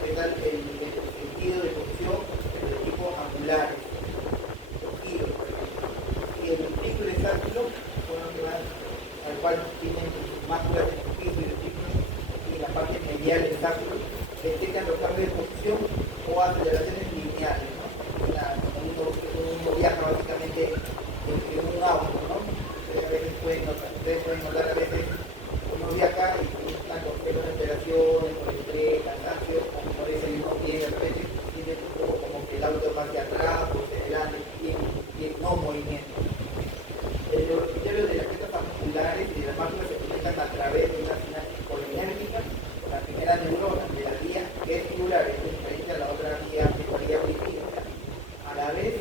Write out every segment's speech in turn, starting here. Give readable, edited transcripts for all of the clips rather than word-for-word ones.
empezar el sentido de posición de tipo angulares, los giros, por ejemplo. Y el ventículo estático son los que van, al cual tienen máculas de piso y ventículos, y en la parte medial del sacro detectan los cambios de posición o aceleraciones lineales, ¿no? Cuando uno viaja básicamente en un auto, ¿no? Ustedes a veces pueden notar a veces uno viaja y están con pelos de alteraciones, por estrés, cansancio, o por ese mismo pie de repente siente como que el auto va hacia atrás o hacia adelante, y no movimiento. Los criterios de las piezas articulares y de las máquinas se conectan a través de una sinapsis colinérgica con la primera neurona de la vía vestibular, es diferente a la otra vía auditiva. A la vez,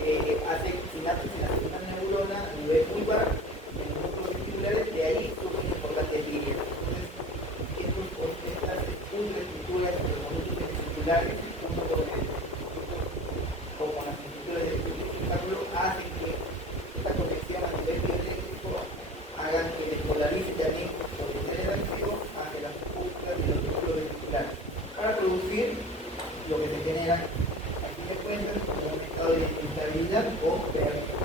hace sinapsis en la segunda neurona a nivel pulvar, en los músculos vestibulares, de ahí surgen importantes líneas. Entonces, estas estructuras de los músculos vesticulares, junto con las estructuras del círculo, hacen que esta conexión a nivel bioeléctrico hagan que despolarice también potencial eléctrico hacia las pústulas y los músculos vesticulares para producir lo que se genera, aquí me cuentan, como un estado de inestabilidad o pérdida.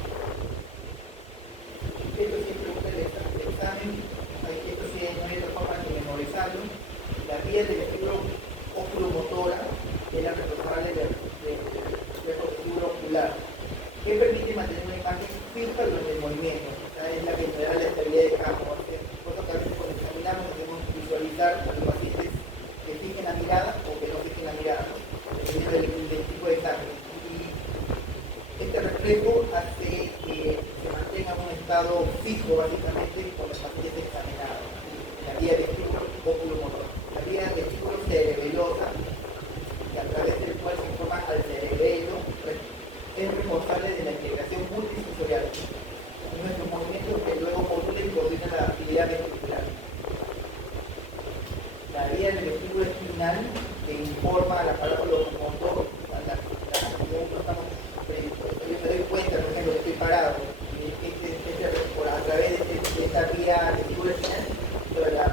Esto siempre gusta el examen, esto sí no hay otra forma de memorizarlo. La vía del vestiblo oculomotora es la responsable del vestiblo ocular, que permite mantener una imagen fija durante el movimiento. Esta es la que genera la estabilidad de campo. Por eso que a veces cuando examinamos debemos visualizar a los pacientes que fijen la mirada o que no fijen la mirada, ¿no? Dependiendo del tipo de examen. Y este reflejo hace que se mantenga en un estado fijo básicamente con los pacientes examinados. La vía vestíbulo oculomotor. La vía vestíbulo cerebelosa, que a través del cual se informa al cerebelo, es responsable de la integración multisensorial. Nuestros movimientos que luego modulan y coordinan la actividad vestibular. La vía del vestíbulo espinal que informa al aparato locomotor, yo me doy cuenta, por ejemplo, que estoy parado, a través de esta vía vestíbulo espinal, pero la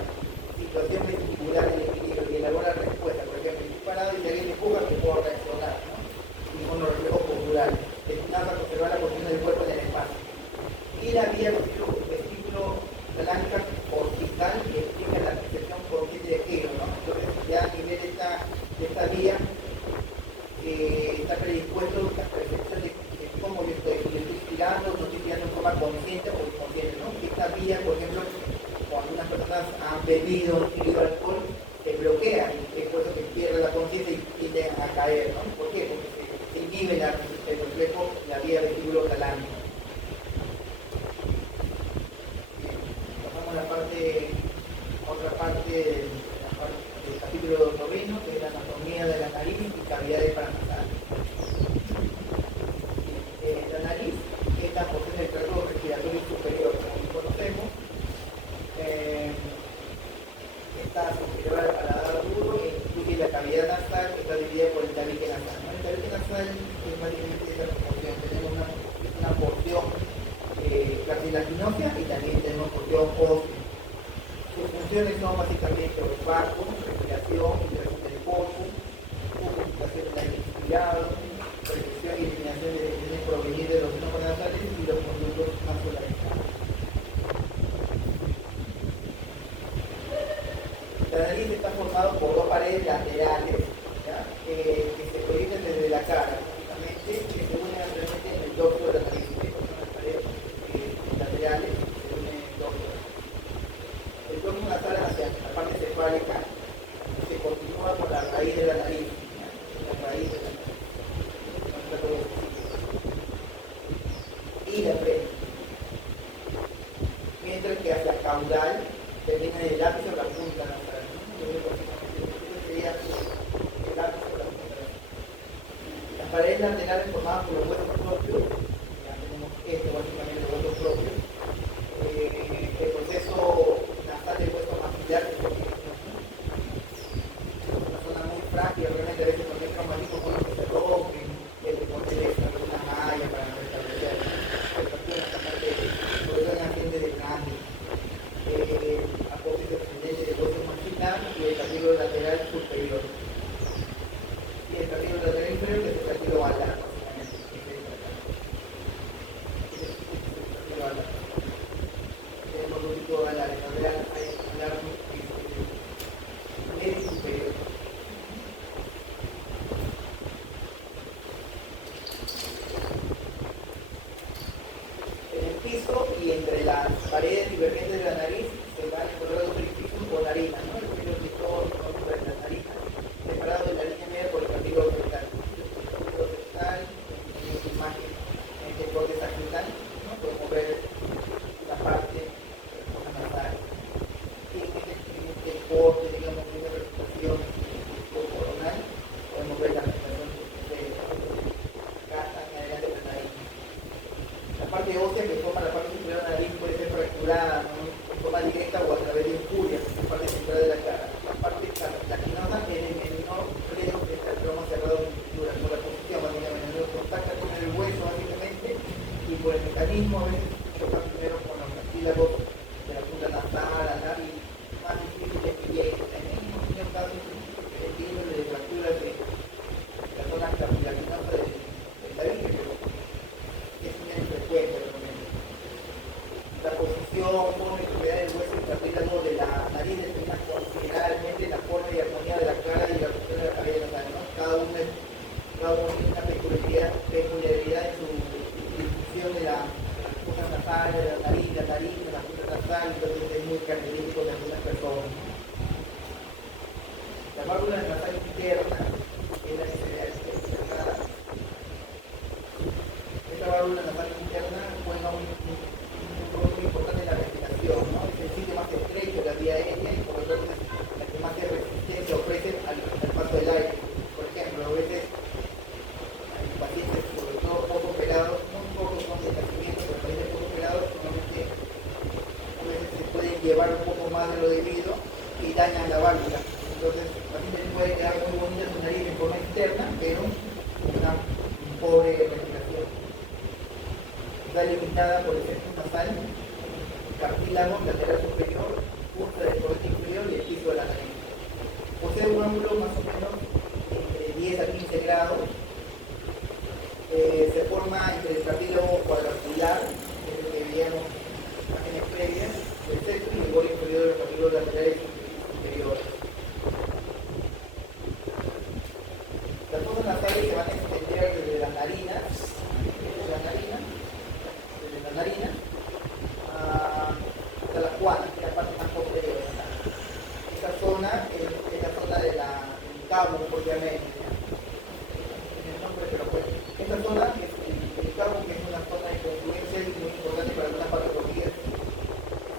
situación vestibular del equilibrio y elabora respuesta. Por ejemplo, estoy parado y si alguien me empuja, que puedo reaccionar, ¿no? Y con los reflejos populares, destinado a conservar la posición del cuerpo en el espacio. Y la vía vestíbulo blanca cortical que explica la percepción consciente de giro, ¿no? Entonces, ya a nivel de esta vía, está predispuesto la percepción de cómo yo estoy girando, no estoy girando en forma consciente o inconsciente, ¿no? Esta vía, por ejemplo, cuando unas personas han bebido o ingerido alcohol, se bloquea, y es por eso que pierde la conciencia y tienden a caer, ¿no? ¿Por qué? Porque se inhibe el reflejo, la vía vestíbulo talámico. Pasamos a otra parte del capítulo de otorrino, que es la anatomía de la nariz y cavidades paranasales. La nariz es la porción del tracto respiratorio superior, como conocemos. Está superior al paladar duro e incluye la cavidad nasal, que está dividida por el tabique nasal. El tabique nasal es básicamente esta proporción. Tenemos una porción cartilaginosa y también tenemos porción ósea. Sus funciones son básicamente olfato, respiración, liberación del polvo, purificación del aire inspirado, protección y eliminación de emisiones provenientes de los senos nasales y los conductos nasolares. La nariz está formada por dos paredes laterales, ¿ya? Que se proyectan desde la cara, básicamente, que se unen realmente en el dorso de la nariz. Estas son las paredes laterales que se unen en el dorso. El dorso nasal hacia la parte cefálica se continúa con la raíz de la nariz, ¿ya? La raíz de la nariz. Y la frente. Mientras que hacia el caudal termina en el lápiz o la punta nasal, ¿no? Este sería el lápiz o la punta nasal. Las paredes laterales formadas por los huesos propios, ya tenemos esto básicamente, los huesos propios. El proceso nasal del hueso maxilar, que es una zona muy frágil, realmente a veces cuando hay traumatismo que se rompen, se pone una malla para restablecer, sobre todo en accidentes de tránsito. Apófisis ascendente del hueso maxilar y el capítulo lateral superior. válvula nasal interna, que es la que se ve expresada. Esta válvula nasal interna juega un rol muy importante en la respiración, ¿no? Es el sitio más estrecho de la vía aérea y por lo tanto es la que más resistencia ofrece al paso del aire. Por ejemplo, a veces hay pacientes, sobre todo poco operados, muy pocos son de nacimiento, pero pacientes poco operados, normalmente a veces se pueden llevar un poco más de lo debido y dañan la válvula. Entonces, el paciente puede quedar muy bonita su nariz en forma externa, pero una pobre respiración. Está limitada por el septo nasal, cartílago lateral superior, punta del corte inferior y el piso de la nariz. Posee un ángulo más o menos entre 10 a 15 grados. Se forma entre el cartílago cuadrangular, que es el que veíamos en imágenes previas, el septo y el borde inferior de los cartílagos laterales superiores. Las fosas nasales se van a extender desde las narinas, hasta la juana, que es la parte más posterior de la nariz. Esta zona es la zona del cabo propiamente. Tiene el nombre, pero bueno. Esta zona es el cabo, que es una zona de confluencia muy importante para algunas patologías.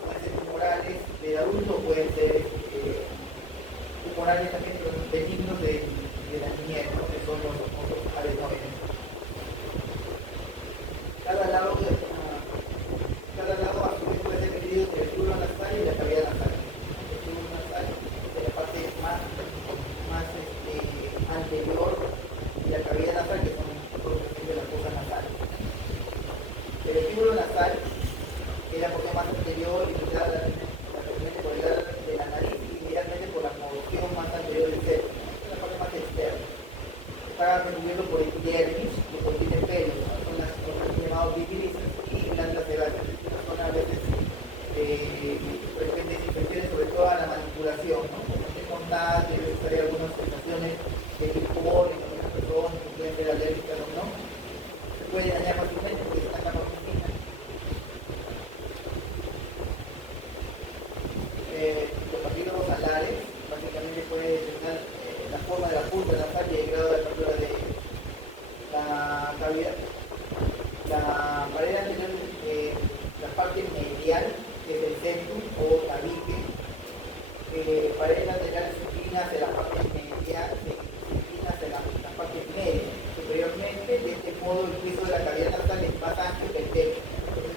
Pueden ser tumorales de adultos, pueden ser tumorales también benignos de la niñez, ¿no? Que son los adenoides. Cada lado a su vez puede ser dividido entre el tubo nasal y la cavidad nasal. El tubo nasal es la parte más anterior y la cavidad nasal, que son de las fosas nasales. El vestíbulo nasal es la parte más anterior y limitada por el lado de la nariz y inmediatamente por la porción más anterior del septo. Es la parte más externa. Está recubierto por epidermis, que contiene pelos, ¿no? Son los llamados biblices y glándulas sebáceas. Esta zona a veces presenta infecciones, sobre todo a la manipulación, ¿no? Como se contagia, hay algunas sensaciones de picor en algunas personas que pueden ser alérgicas o no. Se puede dañar fácilmente porque está en la oficina. Los cartílagos alares básicamente puede determinar la forma de la punta nasal y el grado de apertura de la cavidad. La pared anterior, la parte medial, que es el septum o tabique, pared lateral se inclina hacia la parte medial, se inclina hacia la parte media. Superiormente, de este modo, el piso de la cavidad nasal es más ancho que el techo. Entonces,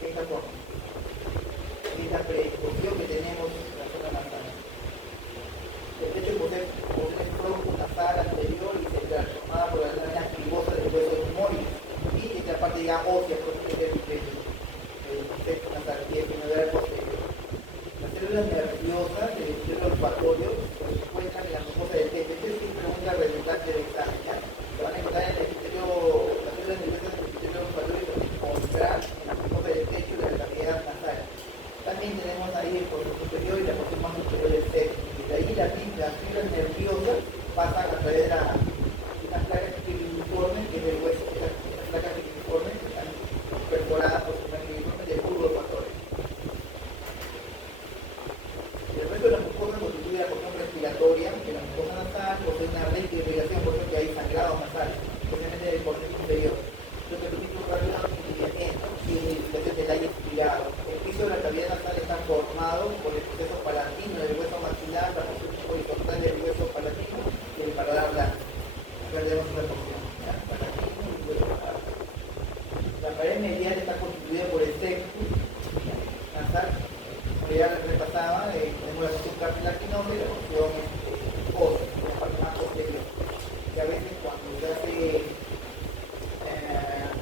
de esta forma, es la predisposición que tenemos en la zona nasal. El techo posee un tronco nasal anterior y central, formada por las láminas pivosas del hueso humoris, y esta parte ya ósea del septo nasal y espinoidal posterior. Las células nerviosas del epitelio olfatorio se encuentran en la mucosa del techo. Esta es una pregunta redundante del examen, ¿ya? Se van a encontrar en el epitelio, las células nerviosas del epitelio olfatorio se van a encontrar en la mucosa del techo de la cavidad nasal. También tenemos ahí el porción superior y la porción más superior del septo. De ahí las fibras nerviosas pasan a través de las placas piriformes, que es el hueso, las placas piriformes que están perforadas por su piriforme del bulbo olfatorio. El resto de la mucosa constituye la porción respiratoria, que la mucosa nasal posee una red de irrigación, por eso que hay sangrado nasal, especialmente del corte inferior. Lo que permite un rápido enfriamiento y unificación del aire expirado. El piso de la cavidad nasal está formado por el proceso palatino del hueso maxilar, la porción horizontal del hueso palatino y el paladar blando. Acá tenemos una porción, palatino y hueso paladar. La pared medial está constituida por el septum nasal, como ya les repasaba, tenemos la porción cartilaginosa y la porción ósea, la parte más posterior. Que a veces cuando se hace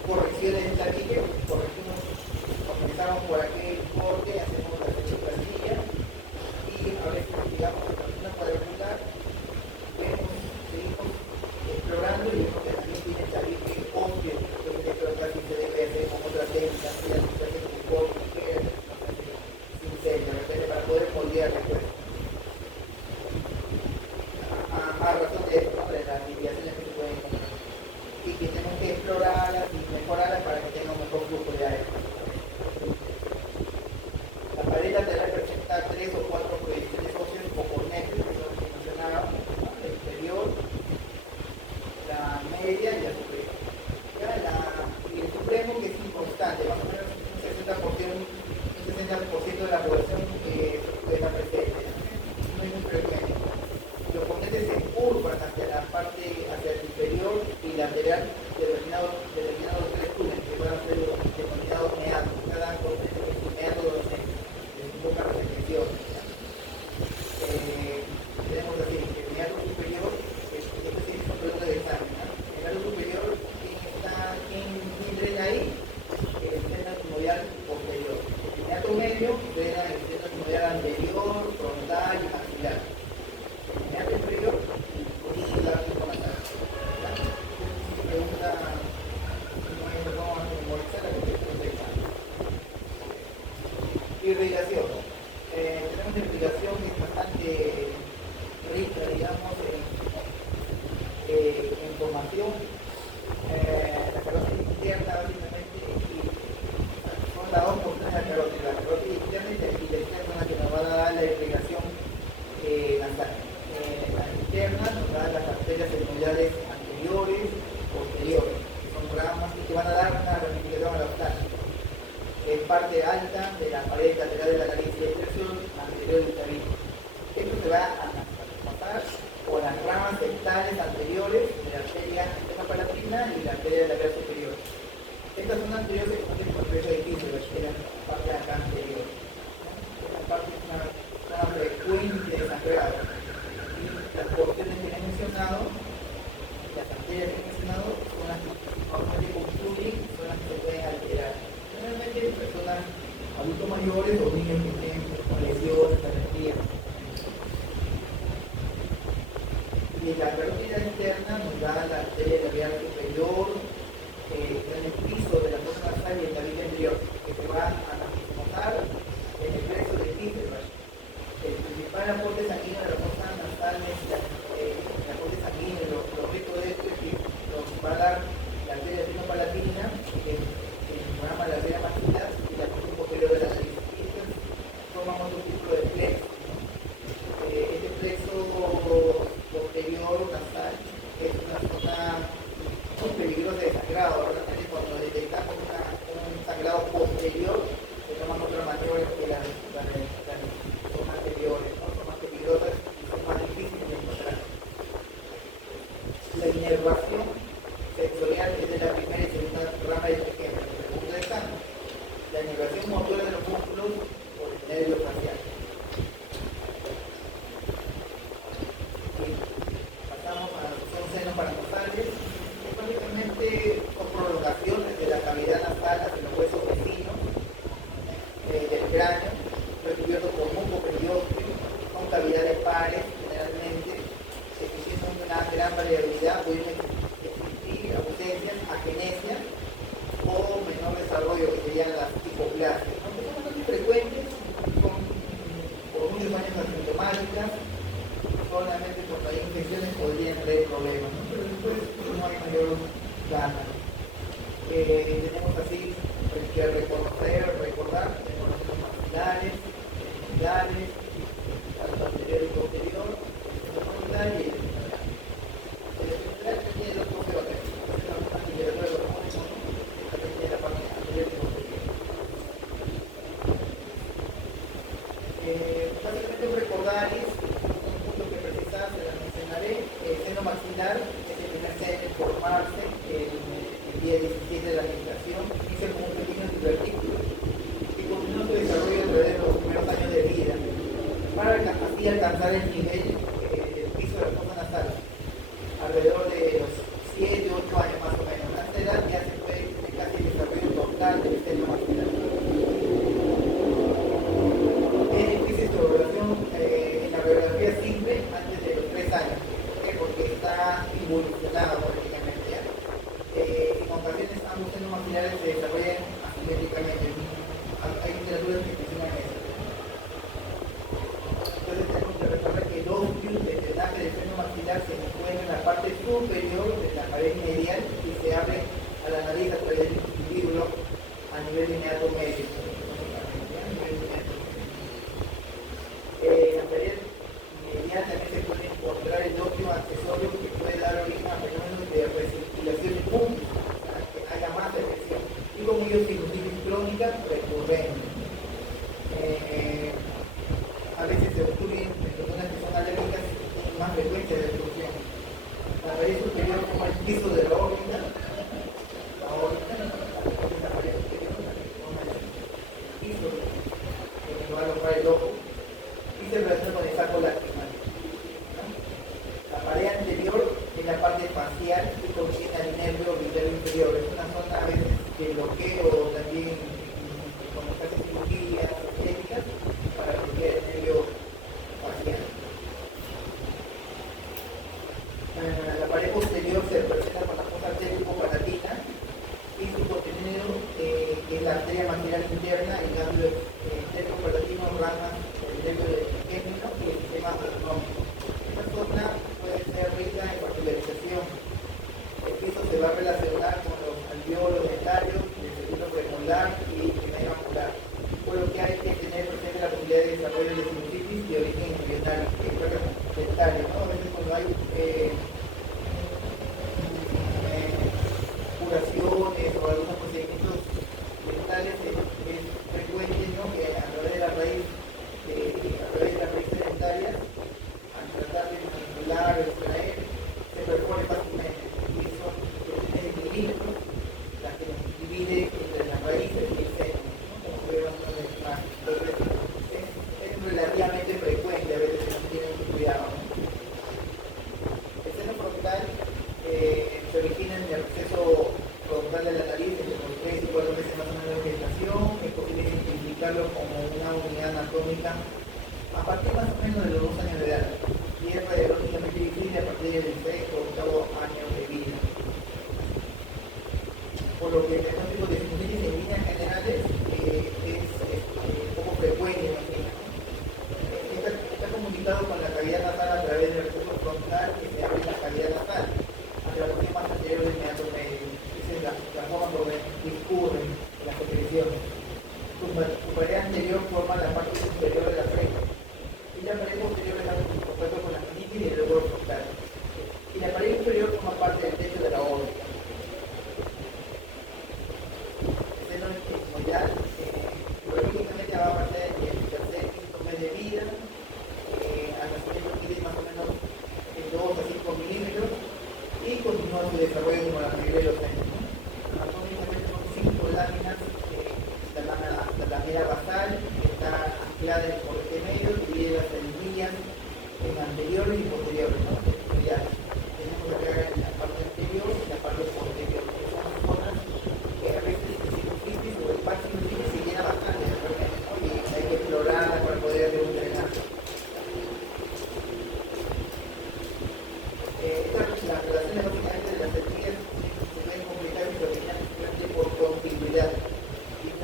correcciones en la tabique, corregimos, comenzamos por aquel corte, hacemos la silla y a veces, digamos, en la zona cuadrangular, seguimos explorando y vemos que también tiene tabique óseo, que es esto acá si se debe hacer con otra técnica, si la se hace con corte, sin sello, para poder moldear después. A razón de esto, ¿no? De las desviaciones que se pueden encontrar. Y que tenemos que explorarlas y mejorarlas para que tenga un mejor flujo de aire. La pared lateral presenta 3 o frecuente, ¿no? No es muy frecuente. Los componentes se curvan hacia la parte, hacia el superior y lateral de determinados tres túneles que van a ser los denominados meandros. Cada componente es un meandro de poca repetición. Tenemos así, el meandro superior, esto sí es una pregunta de examen, ¿no? El meandro superior, ¿quién drena ahí? El seno sinovial posterior. El meandro medio drena el seno sinovial anterior, frontal y maxilar. El meandro inferior, el labio palatino. Pregunta, no vamos a memorizar la contestación de examen. Irrigación. Tenemos una irrigación que es bastante rica, digamos, en formación. La carótida interna, básicamente, son las dos porciones de la carótida interna y la externa la que nos va a dar la irrigación nasal. La interna nos da las arterias senoviales anteriores, posteriores, que son ramas y que van a dar una ramificación a la octava. Es parte alta de la pared lateral de la nariz y la expresión anterior del tabique. Esto se va a pasar por las ramas sectales anteriores de la arteria interna palatina y la arteria lateral superior. Estas son anteriores que son por peso difícil, la parte de acá anterior. Esta parte es una zona frecuente de sangrado. Y las porciones que he mencionado, las arterias que he mencionado, son las que normalmente confluyen, son las que se pueden alterar. Generalmente personas adultos mayores o niños que tienen lesiones, alergias. Y la carótida interna nos da la arteria labial superior, en el piso de la fosa nasal y el tabique anterior, que se va a notar en el plexo de Hildebrand. El principal aporte sanguíneo de la fosa nasal es el aporte sanguíneo, lo rico de esto es que nos va a dar la arteria seno-palatina, que programa la arteria maxilar y la porción posterior de la nariz. Y esto forma otro tipo de plexo. Este plexo posterior nasal es una zona muy peligrosa de sangrado. Realmente cuando detectamos un sangrado posterior, se toman otras maniobras que las son anteriores, ¿no? Son más peligrosas y son más difíciles de encontrar. La inervación sensorial es de la primera y segunda rama del ejemplo. La inervación motora de los músculos por el nervio facial. Pasamos a son senos paranasales. Es básicamente son prolongaciones de la cavidad nasal hacia los huesos vecinos del cráneo, recubiertos por muco periósteo, con cavidades pares generalmente, existiendo una gran variabilidad, pueden existir ausencias, agenesias o menor desarrollo, que serían las hipoplasias. Aunque son bastante frecuentes, son por muchos años asintomáticas, solamente por las infecciones podrían traer problemas, ¿no? Pero después no hay mayor gana. Tenemos así que recordar, tenemos los senos maxilares, genitales, tanto anterior y posterior, el seno frontal y el femoral. El femoral tiene dos funciones, es una literatura de los hormonas, de la parte anterior y posterior. Básicamente recordaris, un punto que precisar, se la mencionaré. El seno maxilar es el primer seno en formarse el día 17 de la gestación, inicia como un pequeño divertículo que continúa su desarrollo alrededor de los primeros años de vida para así alcanzar el nivel del piso de la fosa nasal alrededor de los 7, 8 años más o menos. A esta edad ya se puede tener casi el desarrollo total del seno maxilar. Es difícil su evaluación en la radiografía simple antes de los 3 años. ¿Por qué? Porque está involucionado prácticamente. En ocasiones ambos senos maxilares se desarrollan asimétricamente. Hay literaturas que mencionan eso. Entonces tenemos que recordar que los óvulos de drenaje del seno maxilar se encuentran en la parte superior de la pared medial y se abren a la nariz a través del vestíbulo a nivel inmediato medio. En la pared medial también se puede encontrar el óvulo accesorio que puede dar origen a fenómenos de recirculación pública, para que haya más detección. Y con ello sinusitis crónica recurrente. A veces se ocurre en personas que son alérgicas tienen más frecuencia de obstrucción. La pared superior como el piso de la órbita, la pared superior, la que forma el piso donde va a alojar el ojo, y se relaciona con el saco lacrimal, ¿no? La pared anterior es la parte facial que contiene al nervio orbital inferior. Es una zona a veces de bloqueo también cuando se hacen cirugías estéticas para bloquear el nervio facial. La pared posterior se representa con la fosa arteriopalatina y su contenido es la arteria maxilar interna, el ganglio arteriopalatino, ramas, el nervio trigémino y el sistema autonómico. Esta zona puede ser rica en vascularización. El piso se va a relacionar con los alveolos dentarios, el segundo premolar y el primer maxilar. Por lo que hay que tener presente la posibilidad de desarrollo de sinusitis de origen embrional, dentario, ¿no? A veces cuando hay curaciones o algunos procedimientos dentales es frecuente, ¿no? Que a través de la raíz dentaria, al tratar de manipular o extraer, se perfore fácilmente. Y eso tiene milímetros, la que nos divide entre las raíces y el seno, ¿no? Como vemos en la imagen. Entonces, es relativamente frecuente, a veces no tienen que cuidado, ¿no? El seno frontal se origina en el proceso frontal de la nariz entre los 3 y 4 meses más o menos de gestación. Es posible identificarlo como una unidad anatómica a partir más o menos de los 2 años de edad, y es radiológicamente visible a partir del 6 o 8 años de vida. Por lo que el diagnóstico de sinusitis en líneas generales es poco frecuente, imagino. Está comunicado con la cavidad nasal a través del recurso frontal que se abre en la cavidad nasal, hacia la porción más anterior del meato medio. Esa es la forma por donde discurren las secreciones. Su pared anterior forma la parte superior de la frente, y la pared posterior está en contacto con la meninge y el lóbulo frontal. Y la pared inferior forma parte del techo de la órbita. El seno etmoidal biológicamente va a partir del tercer y quinto mes de vida. Al nacimiento mide más o menos de 2 a 5 milímetros y continúa su desarrollo como la mayoría de los senos, ¿no? Anatómicamente son 5 láminas. La lamela basal está anclada en el corte medio, divide las semillas en anteriores y posteriores, ¿no? Ya tenemos acá en la parte anterior y la parte posterior, que son zonas que a veces el sinusitis o el par sinusitis se llena bastante realmente, ¿no? Y hay que explorarla para poder hacer un drenaje. Las relaciones básicamente de las semillas se ven complicadas y se originan simplemente por continuidad.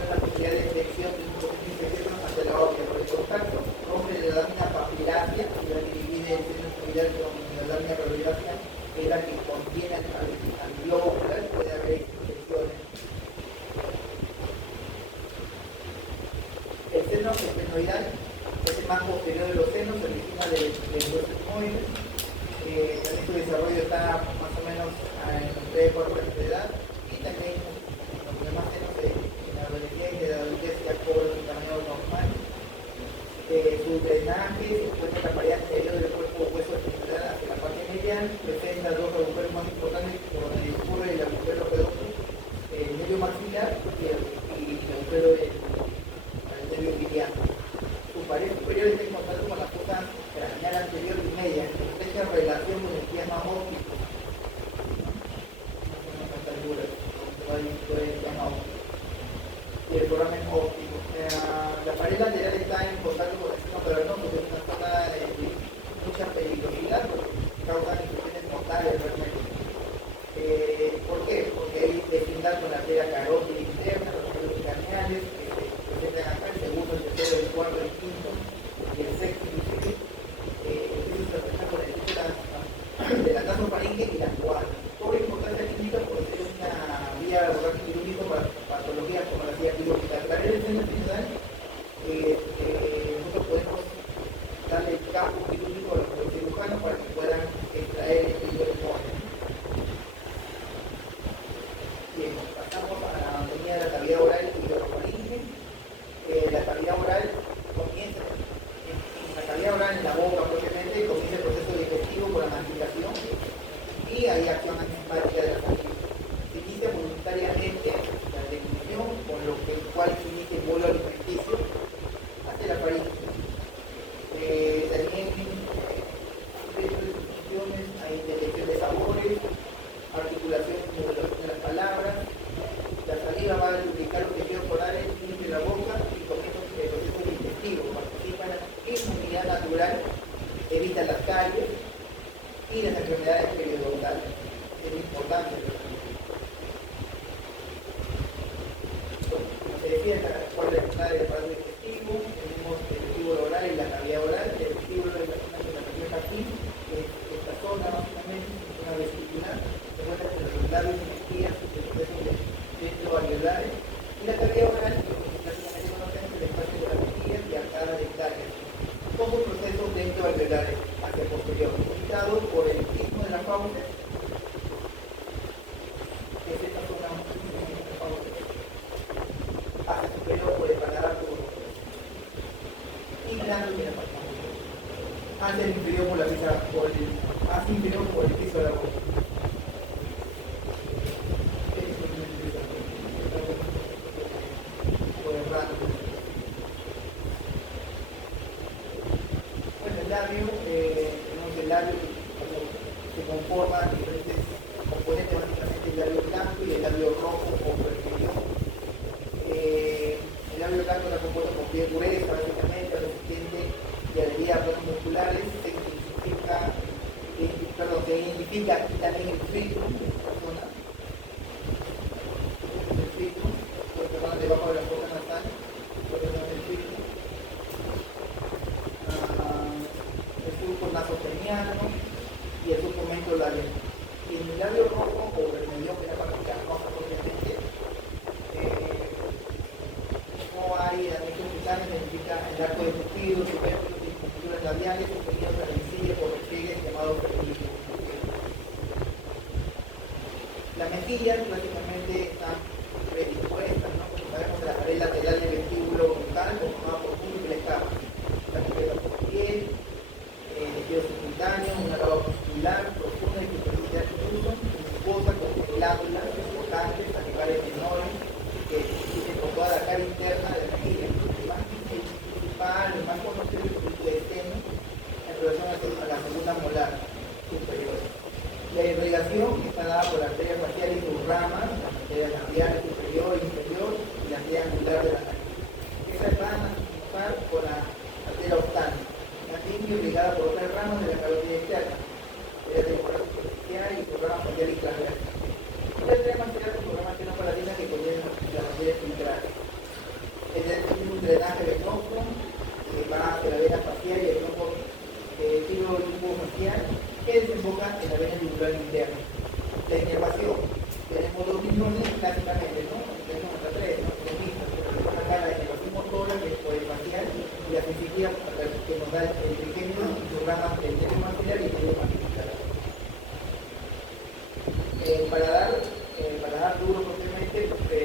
La posibilidad de infección de un poquito infeccioso hacia la órbita por el contacto, rompe la lámina papilácea, la que divide el seno etmoidal con la lámina papilácea, que es la que contiene al globo ocular, puede haber infecciones. El seno etmoidal es el más posterior de los senos, se origina del hueso etmoide. También su desarrollo está más o menos en los 3 4 años de edad, y también en los demás senos en la adolescencia y la adultez ya cobra su tamaño normal. Su drenaje se encuentra en la pared anterior del cuerpo hueso extraordinario hacia la parte medial, presenta 2 agujeros más importantes por donde discurre el agujero redondo, el nervio maxilar y el agujero del nervio iliaco. Su pared superior está en contacto con la fosa craneal anterior y media, en estrecha relación con el quiasma óptico. Y el foramen óptico. La pared lateral está en contacto con el seno cavernoso, que es una zona de mucha peligrosidad porque causan infecciones mortales realmente. ¿Por qué? Porque hay vecindad con la arteria carótida interna, los nervios craneales que se presentan acá, el segundo, el tercero, el cuarto, el quinto y el sexto inclusive. Eso se presenta con el tipo de la nasofaringe y la cuarta. Por importancia clínica por ser una vía de abordaje quirúrgico para patologías como la vía quirúrgica. La pared del seno etmoidal, nosotros podemos darle el campo quirúrgico a los cirujanos para que puedan extraer el tipo de móvil. Bien, pasamos a la anatomía de la cavidad oral y orofaringe. La cavidad oral comienza en la cavidad oral, en en la boca propiamente, comienza el proceso digestivo por la masticación y hay acción antispática de la saliva. Se inicia voluntariamente la deglutición, con lo que el cual se inicia el bolo alimenticio hacia la faringe. También dentro de funciones hay detección de sabores, articulación y modulación de las palabras. La saliva va a lubricar los tejidos orales de la boca y comienza el proceso digestivo, participa en la inmunidad natural, evita las caries y las enfermedades periodontales. Es importante. Como se decía, cuál es la entrada del aparato digestivo, tenemos el vestíbulo oral y la cavidad oral. El vestíbulo es la zona que la región aquí, esta zona básicamente es una vestibular, se encuentra entre los labios y mejillas, el proceso de dentro alveolares, y la cavidad oral, que básicamente conocemos el espacio de las mejillas y arcada dentaria. Todos los procesos dentro alveolares hacia posterior, dictados por el ritmo de la fauces, que es esta zona de la fauces, hacia superior por el paladar puro. Y glándula de la parte hacia el inferior por la pizza, hacia inferior por el piso de la boca. Bueno, el labio, tenemos el labio que se conforma de diferentes componentes, básicamente el labio blanco y el labio rojo o vermelho. El labio blanco está compuesto por piel gruesa, básicamente resistente y adherida a bloques musculares. Se identifica aquí también el filtro de esta zona. El filtro, porque van debajo de la fosa nasal, porque no es el filtro. El surco nasogeniano y el surco mentolabial. Y en el labio rojo o vermelho, que es la parte carnosa propiamente, no hay admisión cutánea, significa el arco de suspiros, tubérculos y computuras labiales sostenidos a la encilla por repliegues llamados periódicos. Las mejillas básicamente están predispuestas, ¿no? Como sabemos, de la pared lateral del vestíbulo bucal, conformada por múltiples capas. Está cubierta por piel, tejido subcutáneo, una capa muscular profunda y superficial incluso, mucosa con glándulas importantes, salivales menores, que existen por toda la cara interna de la mejilla. El más principal, el más conocido es el tuesteno en relación a la segunda molar superior. La irrigación está dada por la arteria facial y sus ramas, la arteria labial superior e inferior y la arteria angular de la nariz. Estas van a cruzar por la arteria optánica, también irrigada por otras ramas de la carótida externa, la arteria superficial y su rama facial y transversal. Y la arteria facial con su rama palatina que contiene las arterias filtradas. Es un drenaje venoso que va hacia la vena facial y el tronco facial que desemboca en la vena yugular interna. La inervación, tenemos dos riñones clásicamente, ¿no? Tenemos hasta tres, ¿no? Los mismos, pero acá la inervación motora, que es por el facial, y la sensitiva que nos da el trigémino y sus ramas del nervio maxilar y el nervio mandibular. Para dar duro propiamente, este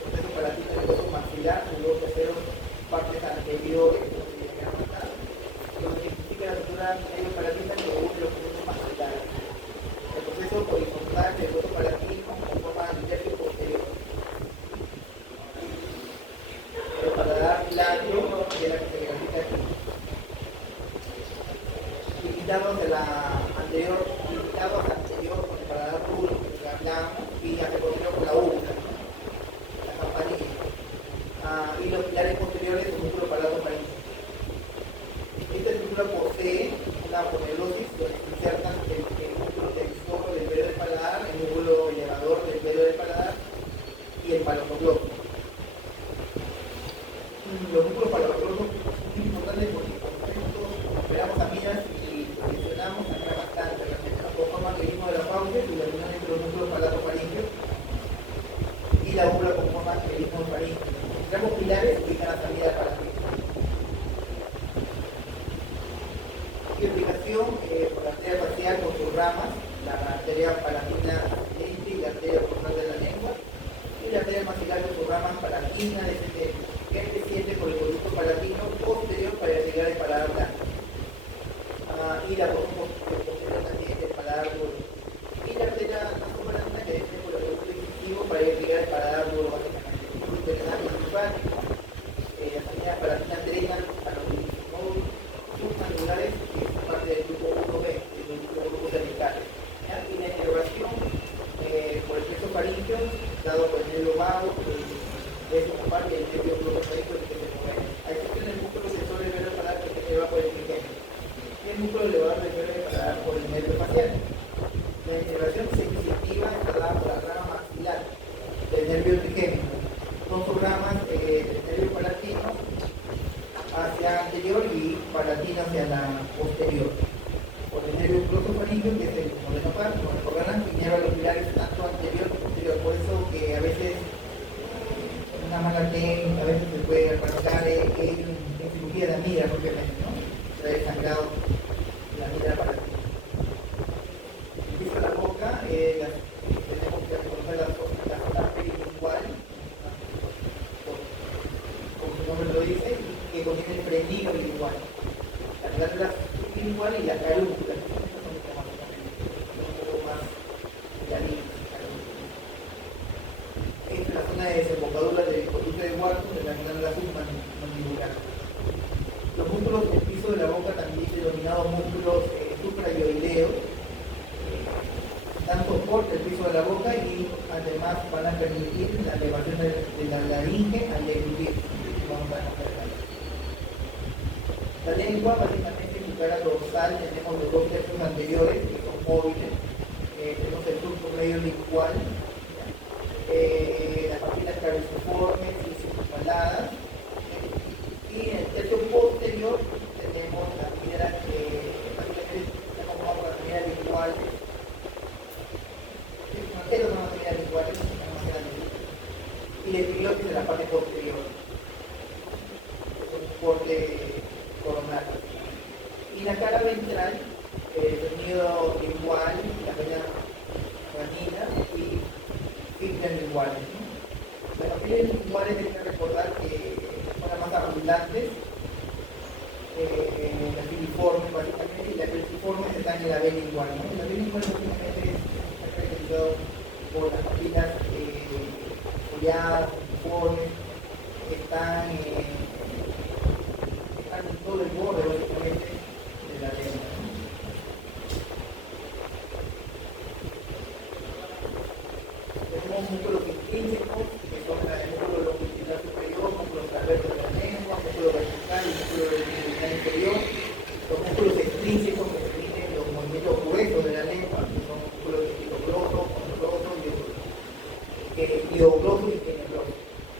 proceso palatino del hueso maxilar, sus dos terceros partes anteriores, lo que significa la estructura medio palatina que une los procesos maxilares. El proceso horizontal del hueso palatino conforma el tercio posterior. El paladar blanco es la que se grafica aquí. Limitado hacia la anterior, con el paladar duro, que hablamos, y hacia posterior con la úvula, ¿no? La campanilla. Y los pilares posteriores del músculo palato-faríngeo. Esta estructura posee una aponelosis donde se insertan el músculo tensor del velo del paladar, el músculo elevador del velo del paladar y el palato-gloso. Los músculos palato-glosos son muy importantes porque nosotros operamos aminas y mencionamos acá bastante, la conforman el ritmo de la fauces y la unión entre los músculos palato-faríngeo y la úvula conforma el ritmo faríngeo. Los pilares ubican la salida para ti. Irrigación por la arteria facial con sus ramas, la arteria palatina ascendente y la arteria frontal de la lengua, y la arteria maxilar con sus ramas palatina descendente, que es desciende por el conducto palatino posterior para irrigar el paladar blanco. y la posterior también del paladar duro. Y la arteria nasofaríngea que tiene por el producto digestivo para irrigar el paladar duro básicamente. El venario linfático, la sanidad palatina anterina para los linfonodos submandibular que es parte del grupo 1B, del grupo cervical. Y la inervación por el plexo faríngeo, dado por el nervio vago, es una parte del nervio glosofaríngeo que se mueve. A excepción del músculo sensor elevador paladar que se eleva por el trigémino. Y el músculo elevador del paladar por el nervio facial. La inervación sensitiva está dada por la rama maxilar del nervio trigémino, con sus ramas del nervio palatino hacia anterior y palatino hacia la posterior. Por el nervio glosofaríngeo, que es el modelo par, como recordarán, que inerva los pilares tanto anterior como posterior. Por eso que a veces una mala técnica, a veces se puede arrancar en cirugía de amígdala propiamente, ¿no? Se ha desangrado la amígdala palatina. El piso de la boca, tenemos que reconocer la zona perilingual, como su nombre lo dice, que contiene el frenillo bilingual. La glándula sublingual y la carúncula, estas son básicamente, un poco más llanitas. Esta es la zona de desembocadura del conducto de Wharton de la glándula submandibular. Los músculos del piso de la boca, también denominados músculos suprayoideos, dan soporte al piso de la boca y además van a permitir la elevación de la laringe al deglutir. Vamos a ver. La lengua, básicamente en su cara dorsal, tenemos los dos tercios anteriores que son móviles, tenemos el surco medio lingual, las papilas cabeciformes y circunvaladas, y en el tercio posterior tenemos las piedras que básicamente está conformada por la piedra lingual. Estos son las piedras linguales más grandes, y el epiglotis de la parte posterior, es un corte coronal. Y la cara ventral, el sonido lingual, la vena canina y fibras linguales. Las papilas linguales hay que recordar que son las más abundantes, las filiformes básicamente, y las filiformes están en la vena lingual, ¿no? La vena lingual básicamente está caracterizado por las papilas folladas, filiformes, están en todo el borde básicamente de la lengua. Tenemos músculos intrínsecos, que son el músculo longitudinal superior, músculo transverso de la lengua, músculo vertical y músculo longitudinal inferior. Los músculos extrínsecos que permiten los movimientos gruesos de la lengua, que son músculos de glotogloso, conogloso y iogloso y tenebroso.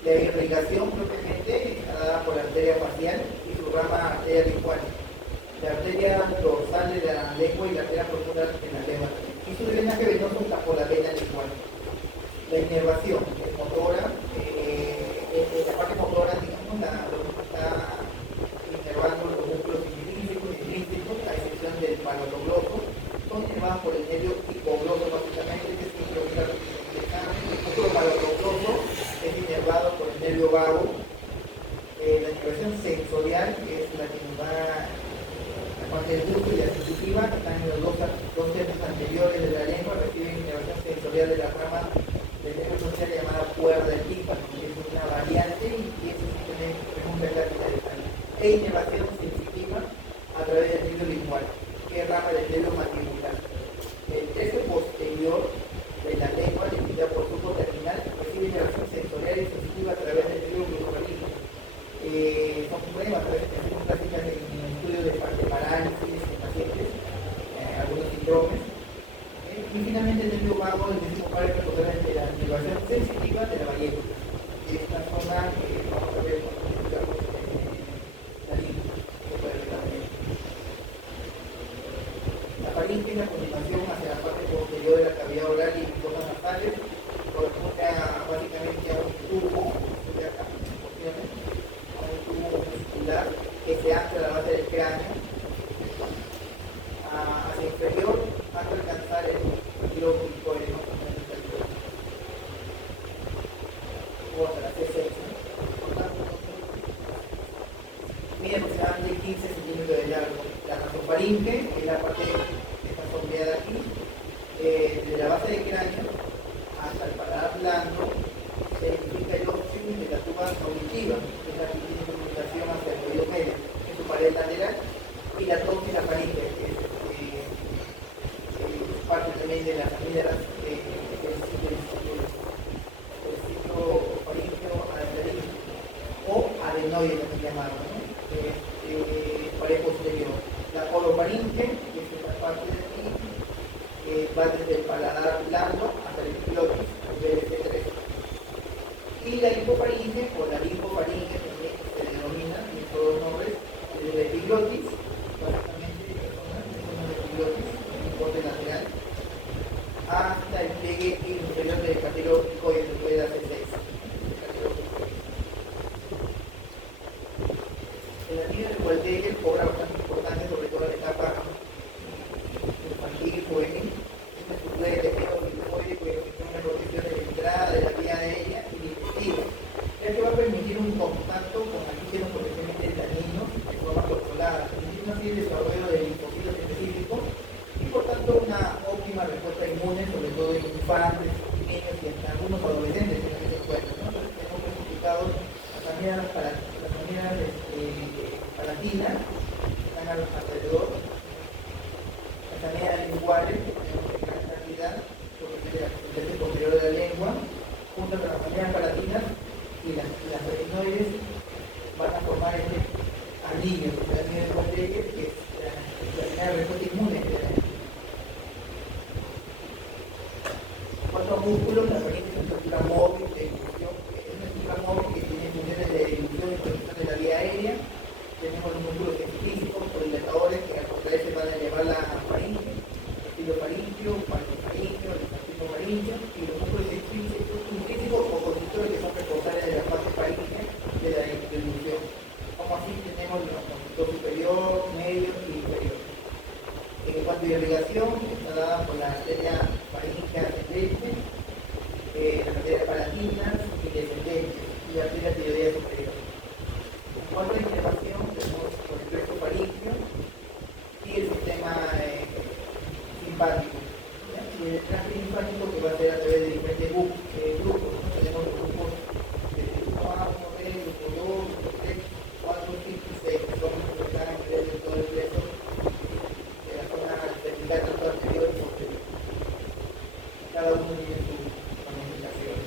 La irrigación propiamente está dada por la arteria facial y su rama arteria lingual, la arteria dorsal de la lengua y la arteria profunda de la lengua, y su drenaje venoso está por la vena lingual. La inervación es motora, la parte motora, digamos, está inervando los músculos intrínsecos y extrínsecos, a excepción del palotogloso, son inervados por el nervio hipogloso básicamente, que es el músculo palotogloso es inervado por el nervio vago. La inervación sensorial, que es la que nos da la parte del gusto y la sensitiva, están en los dos tercios anteriores de la lengua, reciben inervación sensorial de la rama del nervio social llamada cuerda del tímpano, que es una variante y eso simplemente pregunta la interesante. E inervación sensitiva a través del nervio lingual, que es rama del nervio mandibular. El tercio posterior de la lengua, dividida por surco terminal, recibe inervación sensorial y sensitiva a través del nervio glosofaríngeo. Son problemas a veces que hacemos prácticas en el estudio de parálisis en pacientes, algunos síndromes. Y finalmente el nervio vago, el décimo par que recoger la inervación sensitiva de la variécula. Esta zona vamos a ver cuando estudiamos la línea, que puede ver también. La faringe es la continuación hacia la parte posterior de la cavidad oral y mucosas nasales, corresponde básicamente a un tubo, de acá, a un tubo muscular que se ancla a la base del cráneo, hacia el inferior, hasta alcanzar el globo picoide, ¿no? O hasta la C6, ¿no? Mide aproximadamente 15 centímetros de largo. La nasofaringe orofaringe, que es la parte que está sombreada aquí, de la base del cráneo hasta el paladar blando, se identifica el óxido de la tuba auditiva, que es la que tiene comunicación hacia el oído medio, en su pared lateral, y la tóxica faringe, que es parte también de las amígdalas del ciclo faríngeo adenoide, o adenoide también llamado, ¿no? Pared posterior. La orofaringe, que es esta parte de aquí, va desde el paladar blando hasta el epiglotis, el BF3. Y la linfofaringe, o la linfofaringe también se denomina, en todos los nombres, desde el epiglotis, básicamente es una epiglotis, el borde lateral, hasta el pliegue inferior del cartílago cricoide, que puede darse 6. El anillo de Waldecker cobra bastante importancia, sobre todo en la etapa infantil y juvenil. Esta estructura de tejido linfóide que tiene una protección de la entrada de la vía aérea y del intestino, ya que va a permitir un contacto con antígenos potencialmente dañinos de forma controlada, permitir una serie de desarrollo de linfocitos específicos y por tanto una óptima respuesta inmune, sobre todo en infantes, niños y en algunos adolescentes en ese encuentro, ¿no? Entonces tenemos clasificado las amígdalas palatinas, que están alrededor, las amígdalas linguales, que tenemos en gran cantidad, porque es la superficie posterior de la lengua, junto con las amígdalas palatinas y las retinoides van a formar este anillo, el anillo de Waldecker, que es la respuesta inmune de la cuatro músculos, la faringe es una estructura móvil de difusión, es una estructura móvil que tiene funciones de difusión y protección de la vía aérea. Tenemos los músculos explícitos o dilatadores que a contraer se van a llevar la faringe, el estilo faringio, palmofaringio, el estilo faringio, y los músculos intrínsecos o conductores que son responsables de la fase faríngea de la difusión. Como así tenemos los conductor superior, medio y inferior. En cuanto a irrigación, está dada por la arteria faríngea ascendente, las arterias palatinas y descendentes, y la arteria tiroidea superior. En cuanto a inflamación, tenemos por el plexo faríngeo y el sistema simpático. Y el tránsito simpático que va a ser a través de diferentes grupos, ¿no? Tenemos los grupos de grupo A, grupo B, grupo 2, grupo 3, 4, 5 y 6, que son los que están a nivel de todo el plexo de la zona vertical, tanto anterior y posterior. Cada uno tiene su ramificación.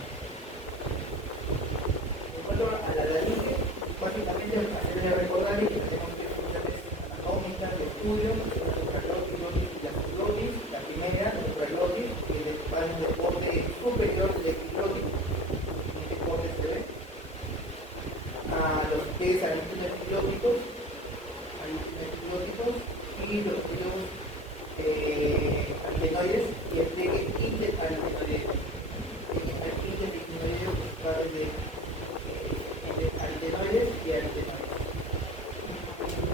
En cuanto a la laringe, básicamente hacerle recordar que tenemos tres funciones anatómicas de estudio, que son la supraglotis y la subglotis. La primera, la supraglotis, que va en el borde superior del epiglotis, en este borde se ve, a los pies epiglotíticos y los pelos adenoides y el pliegue interadenoideo. El interadenoideo va desde adenoides y adenoides.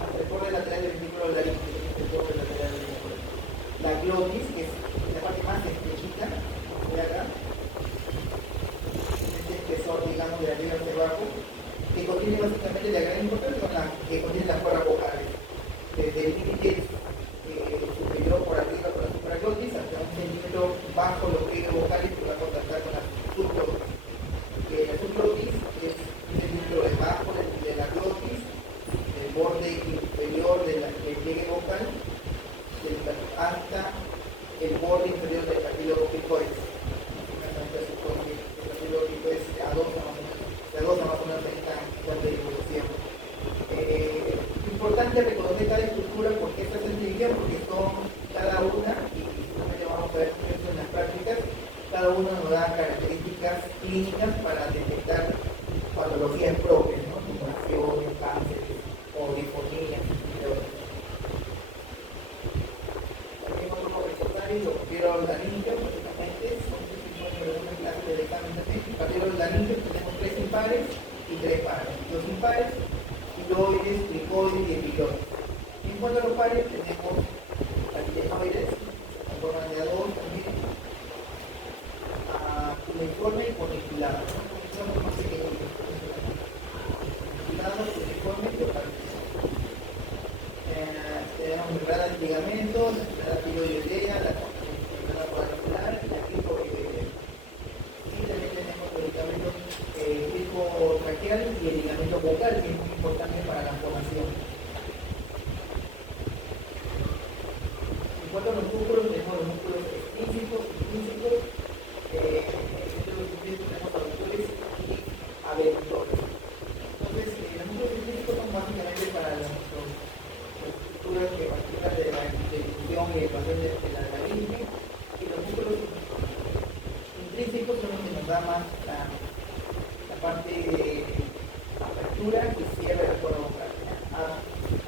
Hasta el borde lateral del ventrículo laríngeo, que es el borde lateral del ventrículo. La glotis, que es la parte más estrechita, de acá, este espesor, digamos, de arriba hacia abajo, que contiene básicamente la gran importancia, son las que contienen las cuerdas vocales. Desde el límite superior por arriba con la supraglotis hasta 1 centímetro bajo los pliegues vocales que va a contactar con la subglotis. La subglotis es 1 centímetro debajo de la glotis, del borde inferior del pliegue vocal, hasta el borde inferior del cartílago cricoide. El cartílago cricoide se adosa más o menos en esta fuente de evolución. Importante reconocer cada estructura porque esta es sencilla, porque son cada una, y justamente vamos a ver esto en las prácticas, cada una nos da características clínicas para detectar patologías propias, ¿no? Tumoraciones, cánceres o disfonías, entre otras. También otro recordatorio, lo quiero laringe, básicamente, son una clase de examen también. Para los laringes tenemos 3 impares y 3 pares. Los impares, tiroides, cricoides y epiglotis. En cuanto a los pares, tenemos adenoides, en forma de A2 también, uniforme y corniculado. Son más pequeñitos. Uniforme y local. Tenemos membranas de ligamentos, la tiroidea, la enfermedad cuadricular y la cricoidea. Y también tenemos los ligamentos cricotraqueal y el ligamento vocal, que es muy importante para la formación. En cuanto a los músculos, tenemos los músculos extrínsecos, intrínsecos. Entre los intrínsecos tenemos aductores y abductores. Entonces, los músculos intrínsecos son básicamente para las estructuras que participan de la distribución y expansión de la laringe, y los músculos intrínsecos son los que nos dan más la parte de apertura y cierre de la cuerda vocal.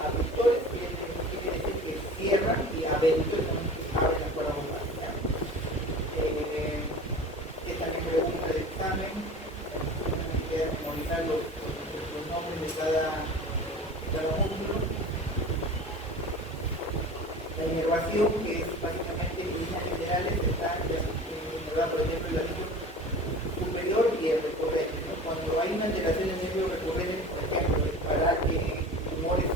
Abductores quiere decir que cierran, y abductores son los que abren la cuerda vocal. Esta me pregunta del examen, queda memorizar los nombres de cada músculo. La inervación, que es básicamente en líneas generales, está inervada por ejemplo el labio superior y el recurrente, ¿no? Cuando hay una alteración del nervio recurrente, por ejemplo, para tumores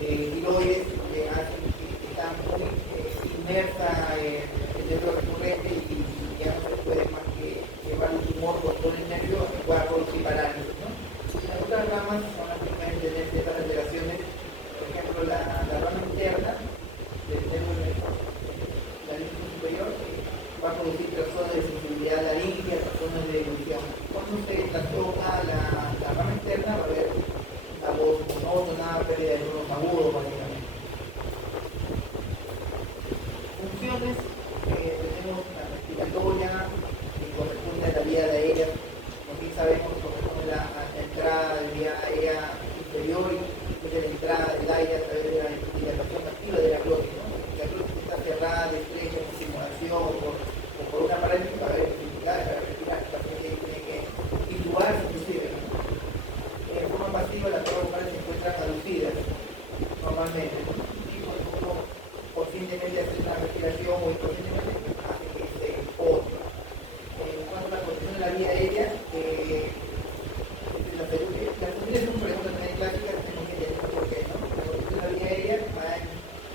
de tiroides que hacen que está muy inmersa el nervio recurrente y ya no se puede más que llevar un tumor por todo el nervio, se pueda producir parálisis, ¿no? Las otras ramas son las que pueden tener ciertas alteraciones, por ejemplo la rama interna del nervio laríngeo superior va a producir trastornos de sensibilidad laríngea, trastornos de ebullición. Cuando se trastoca la rama interna va a haber la voz monótona, pérdida de tonos agudos, básicamente. Funciones, tenemos la respiratoria, que corresponde a la vía aérea. Como bien sabemos, corresponde a la entrada de vía aérea inferior y de la entrada del aire a través de la dilatación activa de la glotis, ¿no? La glotis está cerrada de estrecha, en simulación o por una parálisis, va a haber dificultades para respirar. El paciente tiene que intubarse inclusive, ¿no? En forma pasiva, las cuerdas vocales se encuentran aducidas normalmente, ¿no? Y cuando uno conscientemente hace una respiración o inconscientemente hace que se expone. En cuanto a la protección de la vía aérea, las funciones son preguntas también clásicas, tenemos que entender por qué, ¿no? La protección de la vía aérea va a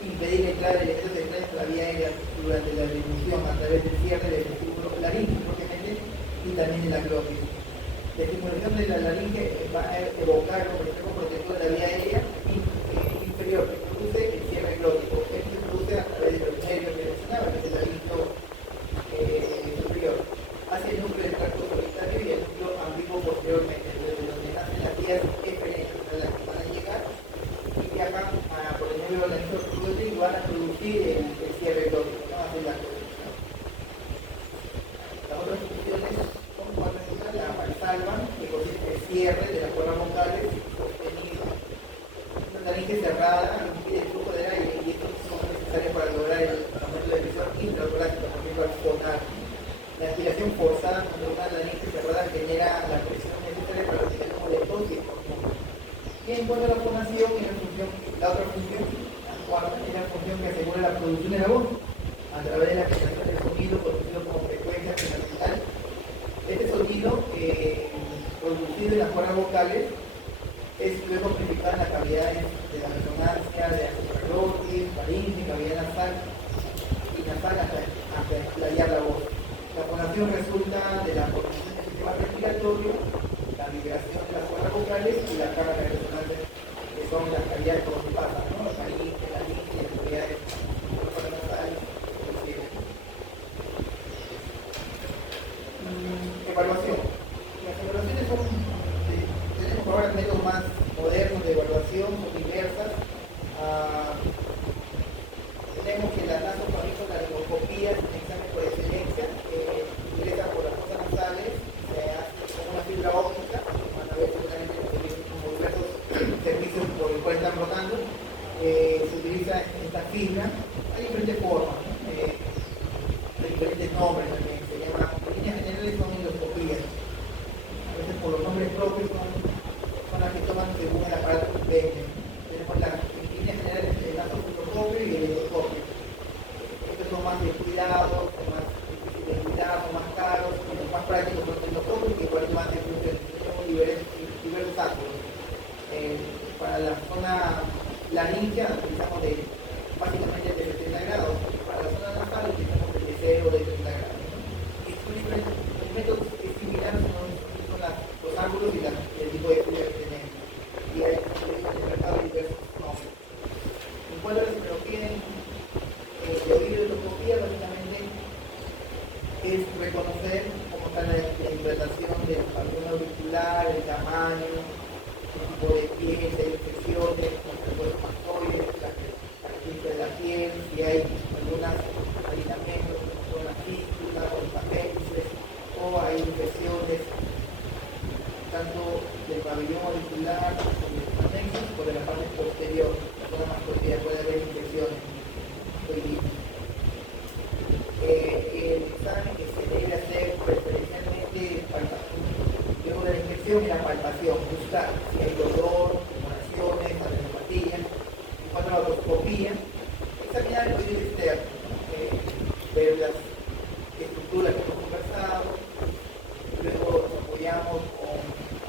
impedir la entrada de elementos extraños a la vía aérea durante la dilución a través del cierre del vestíbulo laríngeo, propiamente, y también de la glotis. La estimulación de la laringe va a evocar un reflejo protector de la vía aérea inferior, que produce el cierre glótico. Esto se produce a través de los nervios que mencionaba, que es el laringo superior, hacia el núcleo del tracto solitario y el núcleo ambiguo posteriormente, desde donde nacen las vías eferentes, las que van a llegar y viajan por el nervio laringo glótico y van a producir el cierre glótico, ¿no? Hacer la producción. Las otras funciones son cuatro funciones: la valsalva, que consiste en el cierre de las cuerdas vocales sostenido. Una laringe cerrada impide el flujo del aire y estos son necesarios para lograr el aumento de presión intratorácica, por ejemplo, al fonar. La aspiración forzada cuando una laringe cerrada genera la presión necesaria para obtener como de tos y estornudo. Y en cuanto a la fonación, la otra función, la cuarta, es la función que asegura la producción de la voz a través de la generación del sonido conocido como frecuencia fundamental. Este sonido producido en las cuerdas vocales es luego amplificado en las cavidades de la resonancia, de la supraglotis, faringe, cavidad nasal y nasal hasta explayar la voz. La fonación resulta de la formación del sistema respiratorio, la vibración de las cuerdas vocales y la carga de resonancia, que son las cavidades por donde pasan, ¿no? La faringe, la laringe y las cavidades de las cuerdas nasales. Evaluación. Las evaluaciones tenemos ahora métodos más modernos de evaluación, son diversas. Tenemos que la nasofaringolaringoscopía es un examen por excelencia, ingresa por las fosas nasales, se hace con una fibra óptica, van a ver seguramente como diversos servicios por el cual están rotando, se utiliza esta fibra, hay diferentes formas, ¿no? Hay diferentes nombres también, se llama, en líneas generales son endoscopías, a veces por los nombres propios son las que toman según el aparato que venden. Tenemos en líneas generales el nasofiloscopio y el endoscopio. Estos son más descuidados, son más difíciles de cuidar, son más caros, y los más prácticos son los endoscopios, que igual más de tenemos diversos ángulos. Para la zona laríngea utilizamos si hay algunos alineamientos, con la fístula o los apéndices, o hay infecciones tanto del pabellón auricular como de los anexos, o de la parte posterior, la zona más posterior puede haber infecciones. El examen que se debe hacer preferencialmente luego de la infección es la palpación, buscar si hay dolor, tumoraciones, adenopatía. En cuanto a la otoscopía, examinar el oído externo, ver las estructuras que hemos conversado, luego nos apoyamos con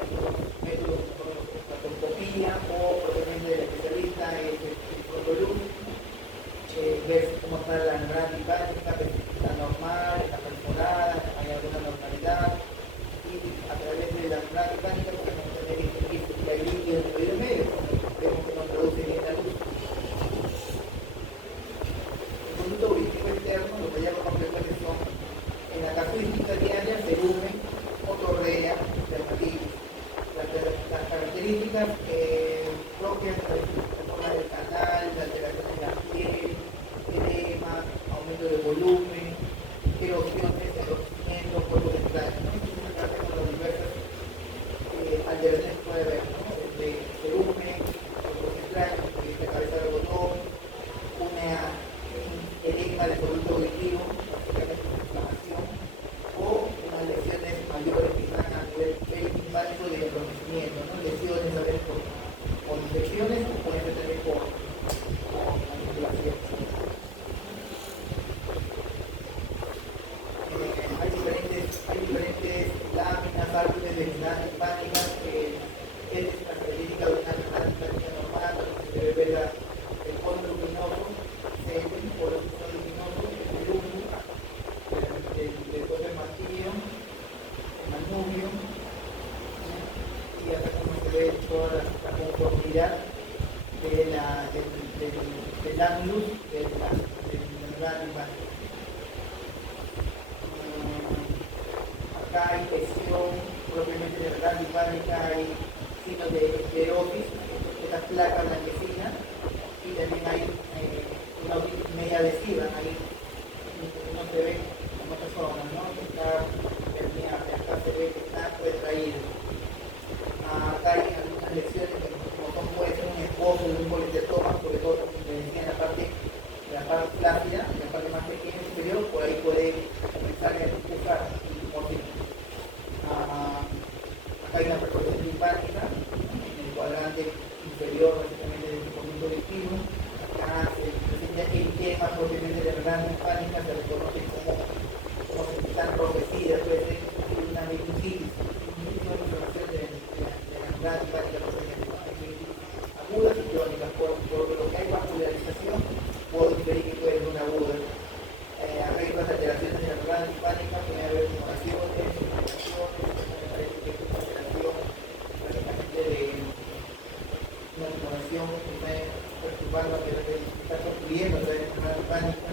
algunos métodos como la otoscopía o propiamente del especialista, el fotoluz, ver cómo está la membrana tipánica, está normal, está perforada, hay alguna normalidad, y a través de la membrana tipánica podemos tener que hay líquido en el oído medio, vemos que nos produce bien la luz. El conducto auditivo externo, lo que llamo completamente son, en la casuística diaria, cerumen, otorrea, dermatitis. Las características propias de la forma del canal, la alteración de la piel, edema, aumento de volumen, erosiones, enrojecimiento, polvo dental, ¿no? Entonces se trata con las diversas alteraciones que puede haber, ¿no? Desde cerumen, polvos extraños, de cabeza de algodón, una edema de producto auditivo, básicamente inflamación, o unas lesiones mayores que están a nivel periférico de enrojecimiento, ¿no? Lesiones a veces por infecciones o pueden ser también por manipulación. Hay diferentes láminas, árboles de membranas tipánicas, es la característica de una membrana tipánica normal, donde se debe ver el cono luminoso, el polo luminoso, el humo, después el martillo, el manubrio, y acá como se ve toda la conformidad del ánulus de la membrana tipánica. Acá hay presión propiamente de la membrana tipánica, hay signos de esclerosis, estas placas blanquecinas, y también hay una otitis media adhesiva, ahí no se ve en otras zonas, ¿no? Está permeable, acá se ve que está retraído. Acá hay algunas lesiones que como puede ser un esbozo de un colesterol, sobre todo como decía en la parte flácida, en la parte más pequeña superior, por ahí puede comenzar a empujar el morfismo. Acá hay una perforación tipánica en el cuadrante inferior, básicamente del conducto auditivo. Acá se presenta el tema propiamente de la membrana tipánica, se reconoce como si está enrojecida, puede ser una meningitis, una inflamación de la membrana tipánica propiamente, ¿no? Hay meningitis agudas y crónicas, por lo que hay vascularización, puedo inferir que puede ser una aguda. Acá hay otras alteraciones de la membrana tipánica, puede haber tumoraciones, una tumoración que está perturbando, que está construyendo a través de la membrana tipánica.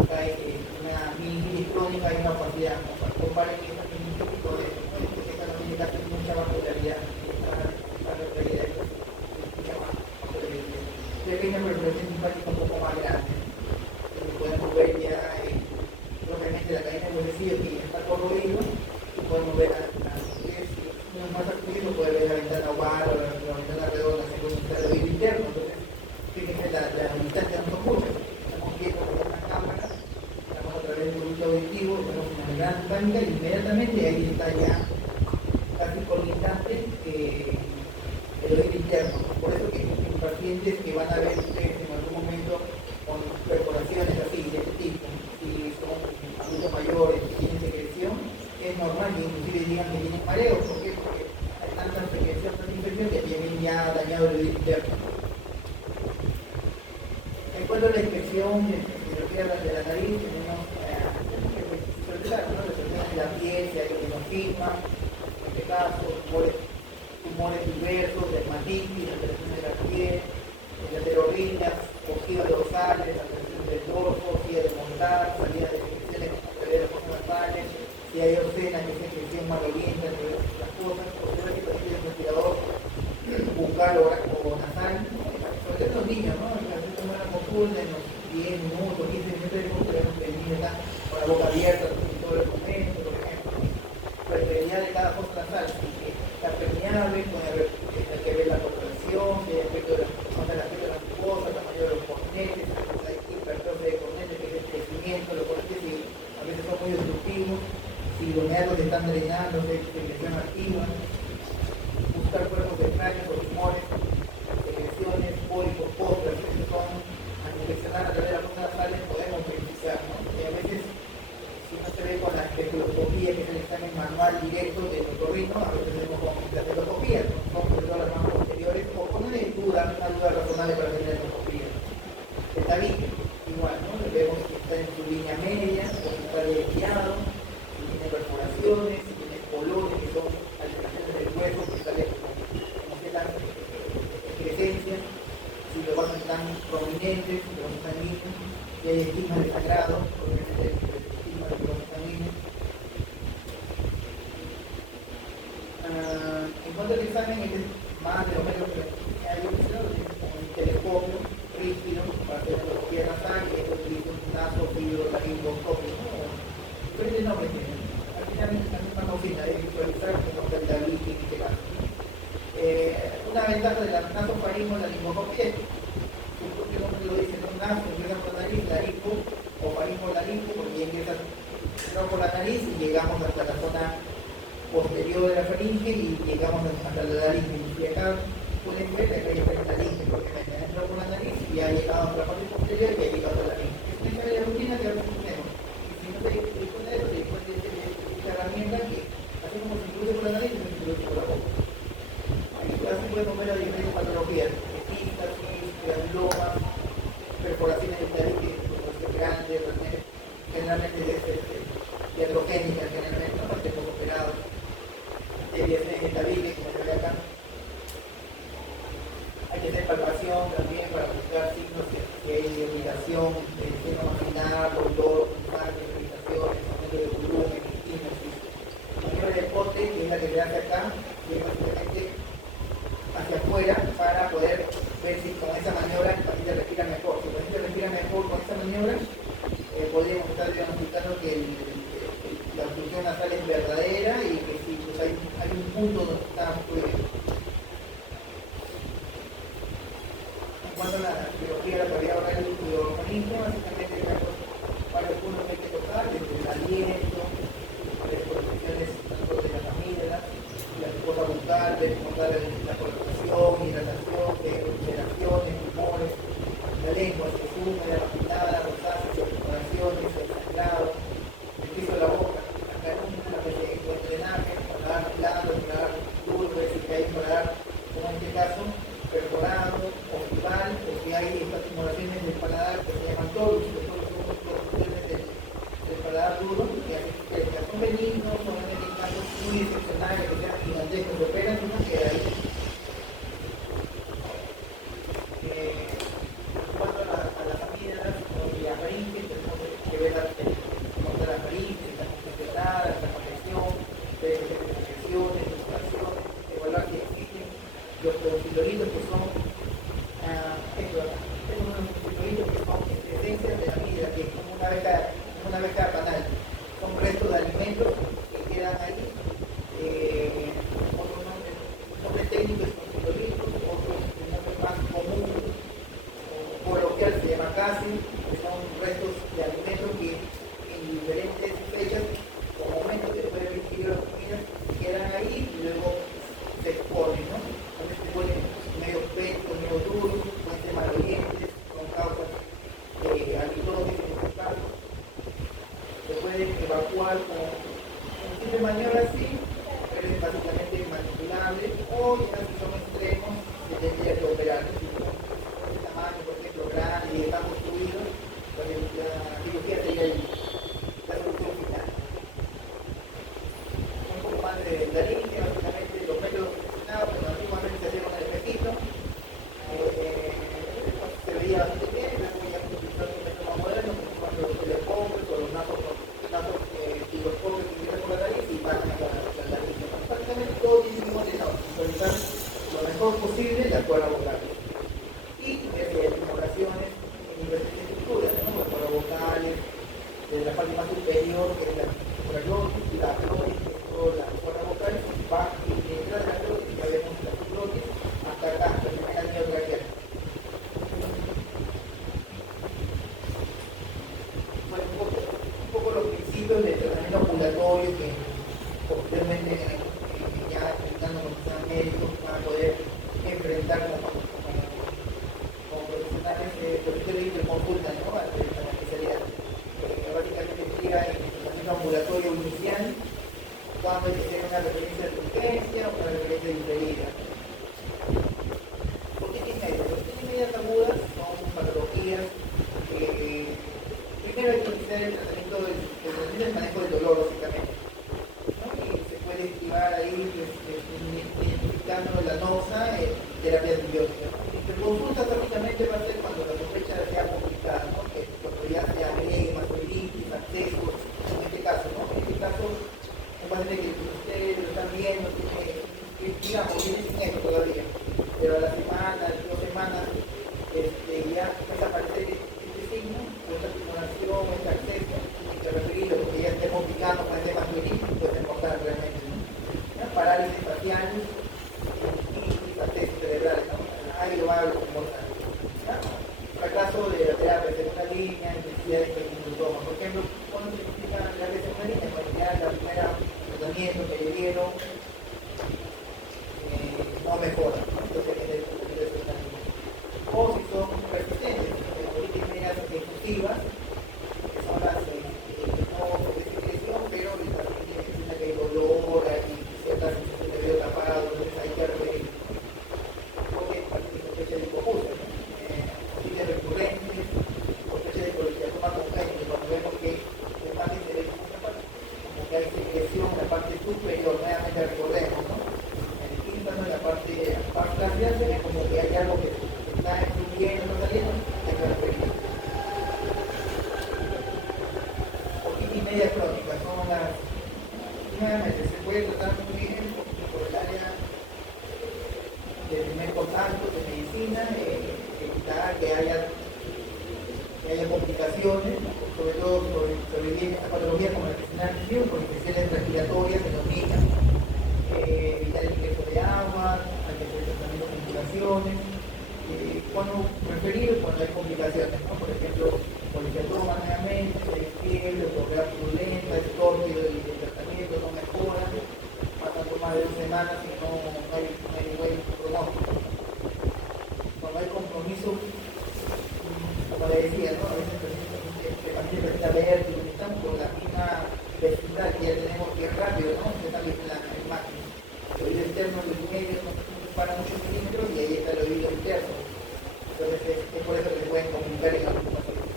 Acá hay una meningitis crónica y una opacidad. Comparen esta meningitis con esto, ¿no? Esta no tiene casi mucha vascularidad, esta retraída, esta mucha más vascularidad. Pequeña perforación tipánica un poco más grande. Podemos ver ya propiamente la cadena de huesecillo que ya está corroído, y podemos ver uno más acudido puede ver la ventana oval o la ventana redonda según el oído interno. Entonces, fíjense, la distancia no son muchas. Estamos viendo con una cámara, estamos a través del conducto auditivo, tenemos una membrana tipánica y inmediatamente ahí está ya casi colindante el oído interno. Por eso que en pacientes que van a ver ustedes en algún momento con perforaciones así, de este tipo, si son adultos mayores que tienen secreción, es normal que inclusive digan que tienen mareos. ¿Por qué? Porque hay tanta secreción, tanta infección que tienen ya dañado el oído interno. En cuanto a la infección de la nariz, tenemos que visualizar, ¿no? Las lesiones de la piel, si hay edenostigma, en este caso, tumores diversos, dermatitis, alteraciones de la piel, las heterorriñas, ojivas dorsales, alteraciones del dorso, ojivas de montar, salida de infecciones a través de las fosas nasales, si hay orcena, que es infección maloliente a través de las cosas, observa que también el respirador bucal o nasal, sobre todo en los niños, ¿no? En la sistema común, en los 10, minutos, 15 minutos de podemos venir acá con la boca abierta en todo el momento, por ejemplo. La permeabilidad de cada fosa nasal, que está permeable, hay que ver la corporación, el aspecto de la mucosa, el tamaño de los cornetes, la hipertrofia de cornetes, que es el crecimiento, los cornetes a veces son muy destructivos, si los nervios están drenando, secreción activa, buscar cuerpos extraños o tumores, secreciones, pólipos, costras, estos son al infeccionar a través de las fosas nasales podemos verificar, ¿no? Y a veces si no se ve con la espectroscopía, que es el examen manual directo del otorrino, a veces vemos con la espectroscopía, con sobre todo las manos posteriores, o con una duda razonable para tener la espectroscopía. El tabique, igual, ¿no? Vemos que está en su línea media, o está desviado, si tiene perforaciones, si tiene colores, que son alteraciones del hueso, que sale como ciertas excrescencias, si los vasos están prominentes, si los vasos están líneos, si hay estigmas de sangrado, obviamente el estigma de los vasos sanguíneos. En cuanto al examen, este es más de los medios que hay utilizado, con un telescopio rígido para hacer endoscopía nasal, y esto utiliza un nasofibrotaringoscopio, ¿no? Diferentes nombres tienen. Al final es la misma cocina, es visualizar como el tabique en este caso. Una ventaja de la nasofaringo en la lingoscopia es su propio nombre lo dice, ¿no? Naso empieza por la nariz, laringo, o faringo laringo, porque empieza por la nariz y llegamos hasta la zona posterior de la faringe y llegamos hasta la laringe. Y acá pueden ver que hay una laringe, porque me entró por la nariz y ha llegado hasta la parte posterior y ha llegado a la laringe. Es una historia de rutina que a veces tenemos. Y si no te dispone de eso, te dispone de esta herramienta que hace como si introduce por la nariz y se introduce por la boca. Así podemos ver las diferentes patologías, epistasis, granulomas, perforaciones del tabique, grandes, generalmente iatrogénicas, generalmente, ¿no? Parte poco operados, desviaciones del tabique, como se ve acá. Hay que hacer palpación también para buscar signos de irritación, del seno vaginal, dolor, sangre, irritaciones, aumento de volumen, químesis. La maniobra de pote, que es la que se hace acá, que es básicamente hacia afuera para poder ver si con esa maniobra el paciente respira mejor. Si el paciente respira mejor con esa maniobra, podríamos estar diagnosticando que la obstrucción nasal es verdadera y que si pues hay un punto donde está obstruido. En cuanto a la biología de la cavidad oral y orofaringe, básicamente hay varios puntos que hay que tocar, desde el aliento, las protecciones tanto de las amígdalas, la mucosa bucal, ver cómo está la colocación, hidratación, alteraciones, tumores, la lengua se húmeda, afilada, rosácea, perforaciones, el sangrado, el piso de la boca, la carúncula, que se encuentra drenaje, paladar blando, paladar duro, es decir, que hay un paladar, como en este caso, perforado, ojival, o que hay estas estimulaciones del paladar que se llaman tolus, que son corrupciones del paladar duro, que son benignos, solamente en casos muy excepcionales, que sean gigantescos, se operan y uno queda ahí. En cuanto a las amígdalas y a faringe, tenemos que ver cómo está la faringe, está congestionada, la congestión, ver secreciones, filtraciones, evaluar si existen los tonsilolitos que son unos tonsilolitos que son excrescencias de la amígdala, que es como una beca banal, son restos de alimentos que quedan ahí. Otro nombre técnico es tonsilolitos, otro nombre más común o coloquial se llama casi, que son restos de alimentos que en diferentes fechas o momentos después de adquirir las comidas quedan ahí y luego se exponen, ¿no? A veces se ponen medio petos, medio duros, pueden ser malolientes, con causas de halitosis en este caso. Se pueden evacuar con un tipo de maniobra así, pero es básicamente manipulable, o ya si son extremos, se tendría que operar. Si son de este tamaño, por ejemplo, grande y está construido, pues la cirugía sería la solución final. Un poco más de la línea, básicamente los métodos funcionados, pero antiguamente se hacía con el espejito, se veía bastante bien, luego ya se utilizó un método más moderno, como son los telescopios o los nasos giroscopios que ingresan por la nariz y pasan vocales de la parte más superior, que es la supraglotis, la glotis, que es toda la zona vocal, va y detrás de la glotis, ya vemos la subglotis, hasta acá, hasta el primer anillo braquial. Bueno, un poco los principios del tratamiento ambulatorio que posteriormente ya enfrentando con los médicos para poder enfrentar como profesionales, por eso le digo que consultan, ¿no? A la especialidad. Básicamente llega en el tratamiento ambulatorio inicial cuando hay que hacer una referencia de urgencia o una referencia de intervenida. ¿Por qué tiene medias? Las medias agudas son patologías que primero hay que iniciar el tratamiento del manejo del dolor, básicamente. Se puede activar ahí identificando la NOSA en terapia antibiótica. Se consulta prácticamente va a ser cuando la sospecha sea complicada, ¿no? Que cuando ya se agregue mastoiditis, accesos, en este caso, ¿no? En este caso, un paciente que ustedes lo están viendo, digamos, viene sin esto todavía, pero a la semana, 2 semanas, ya empieza a aparecer este signo, esta estimulación, este acceso, este referido, porque ya esté complicando con este mastoiditis, puede ser mortal realmente, ¿no? Parálisis faciales y accesos cerebrales, ¿no? Ahí lo va a mortal. Fracaso de la terapia, segunda línea, intensidad de hiperconsultoma. Por ejemplo, cuando se explica la terapia de segunda línea, cuando ya la primera tratamiento que le dieron no mejora, ¿no? Entonces es el de segunda línea. O si son resistentes, políticas medias efusivas, que son las que no de secreción, pero el paciente necesita que hay dolor, hay ciertas sensaciones de debido tapado, entonces hay que referir. Porque el paciente sospecha de hipopusia, ¿no? Recurrentes, sospecha de colistiatoma congénito, cuando vemos que el paciente se ve como que hay secreción en la parte superior, nuevamente recordemos, ¿no? El tímpano en la parte flácida se ve como que hay algo que está influyendo, no saliendo, hay que referir. Otitis media crónica son las, nuevamente, se puede tratar muy bien por el área de primer contacto de medicina, evitar que haya complicaciones, sobre todo sobre esta patología como la que se llama con infecciones respiratorias en los niños, evitar el ingreso de agua, hay que hacer tratamiento de complicaciones, cuando referir cuando hay complicaciones, ¿no? Por ejemplo, colistiatoma nuevamente, fiebre, correa purulenta, es tórpido el tratamiento, no mejora, pasando más de 2 semanas y no hay buen pronóstico. Cuando hay compromiso, como le decía, ¿no? A veces el paciente presenta vértigo, estamos con la misma vecindad que ya tenemos que es rápido, ¿no? Usted también en la imagen. El oído interno del medio no para muchos milímetros y ahí está el oído interno. Entonces es por eso que se pueden comunicar en algunos pacientes.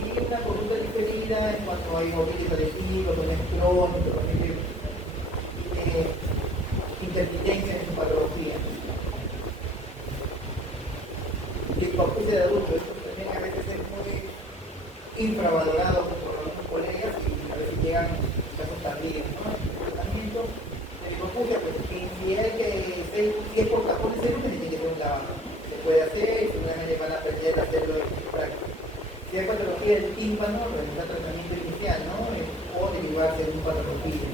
Y una conducta diferida es cuando hay otitis adhesiva, con crónico, intermitencia en su patología. Y hipopusia de adultos, esto también a veces es muy infravalorado por algunos colegas y a veces llegan casos tardíos, ¿no? El tratamiento de hipopusia, pues si es por cajones celular, tiene que ser un lavado. Se puede hacer y seguramente van a aprender a hacerlo en práctica. Si hay patología del tímpano, realizar tratamiento inicial, ¿no? O derivarse de una patología.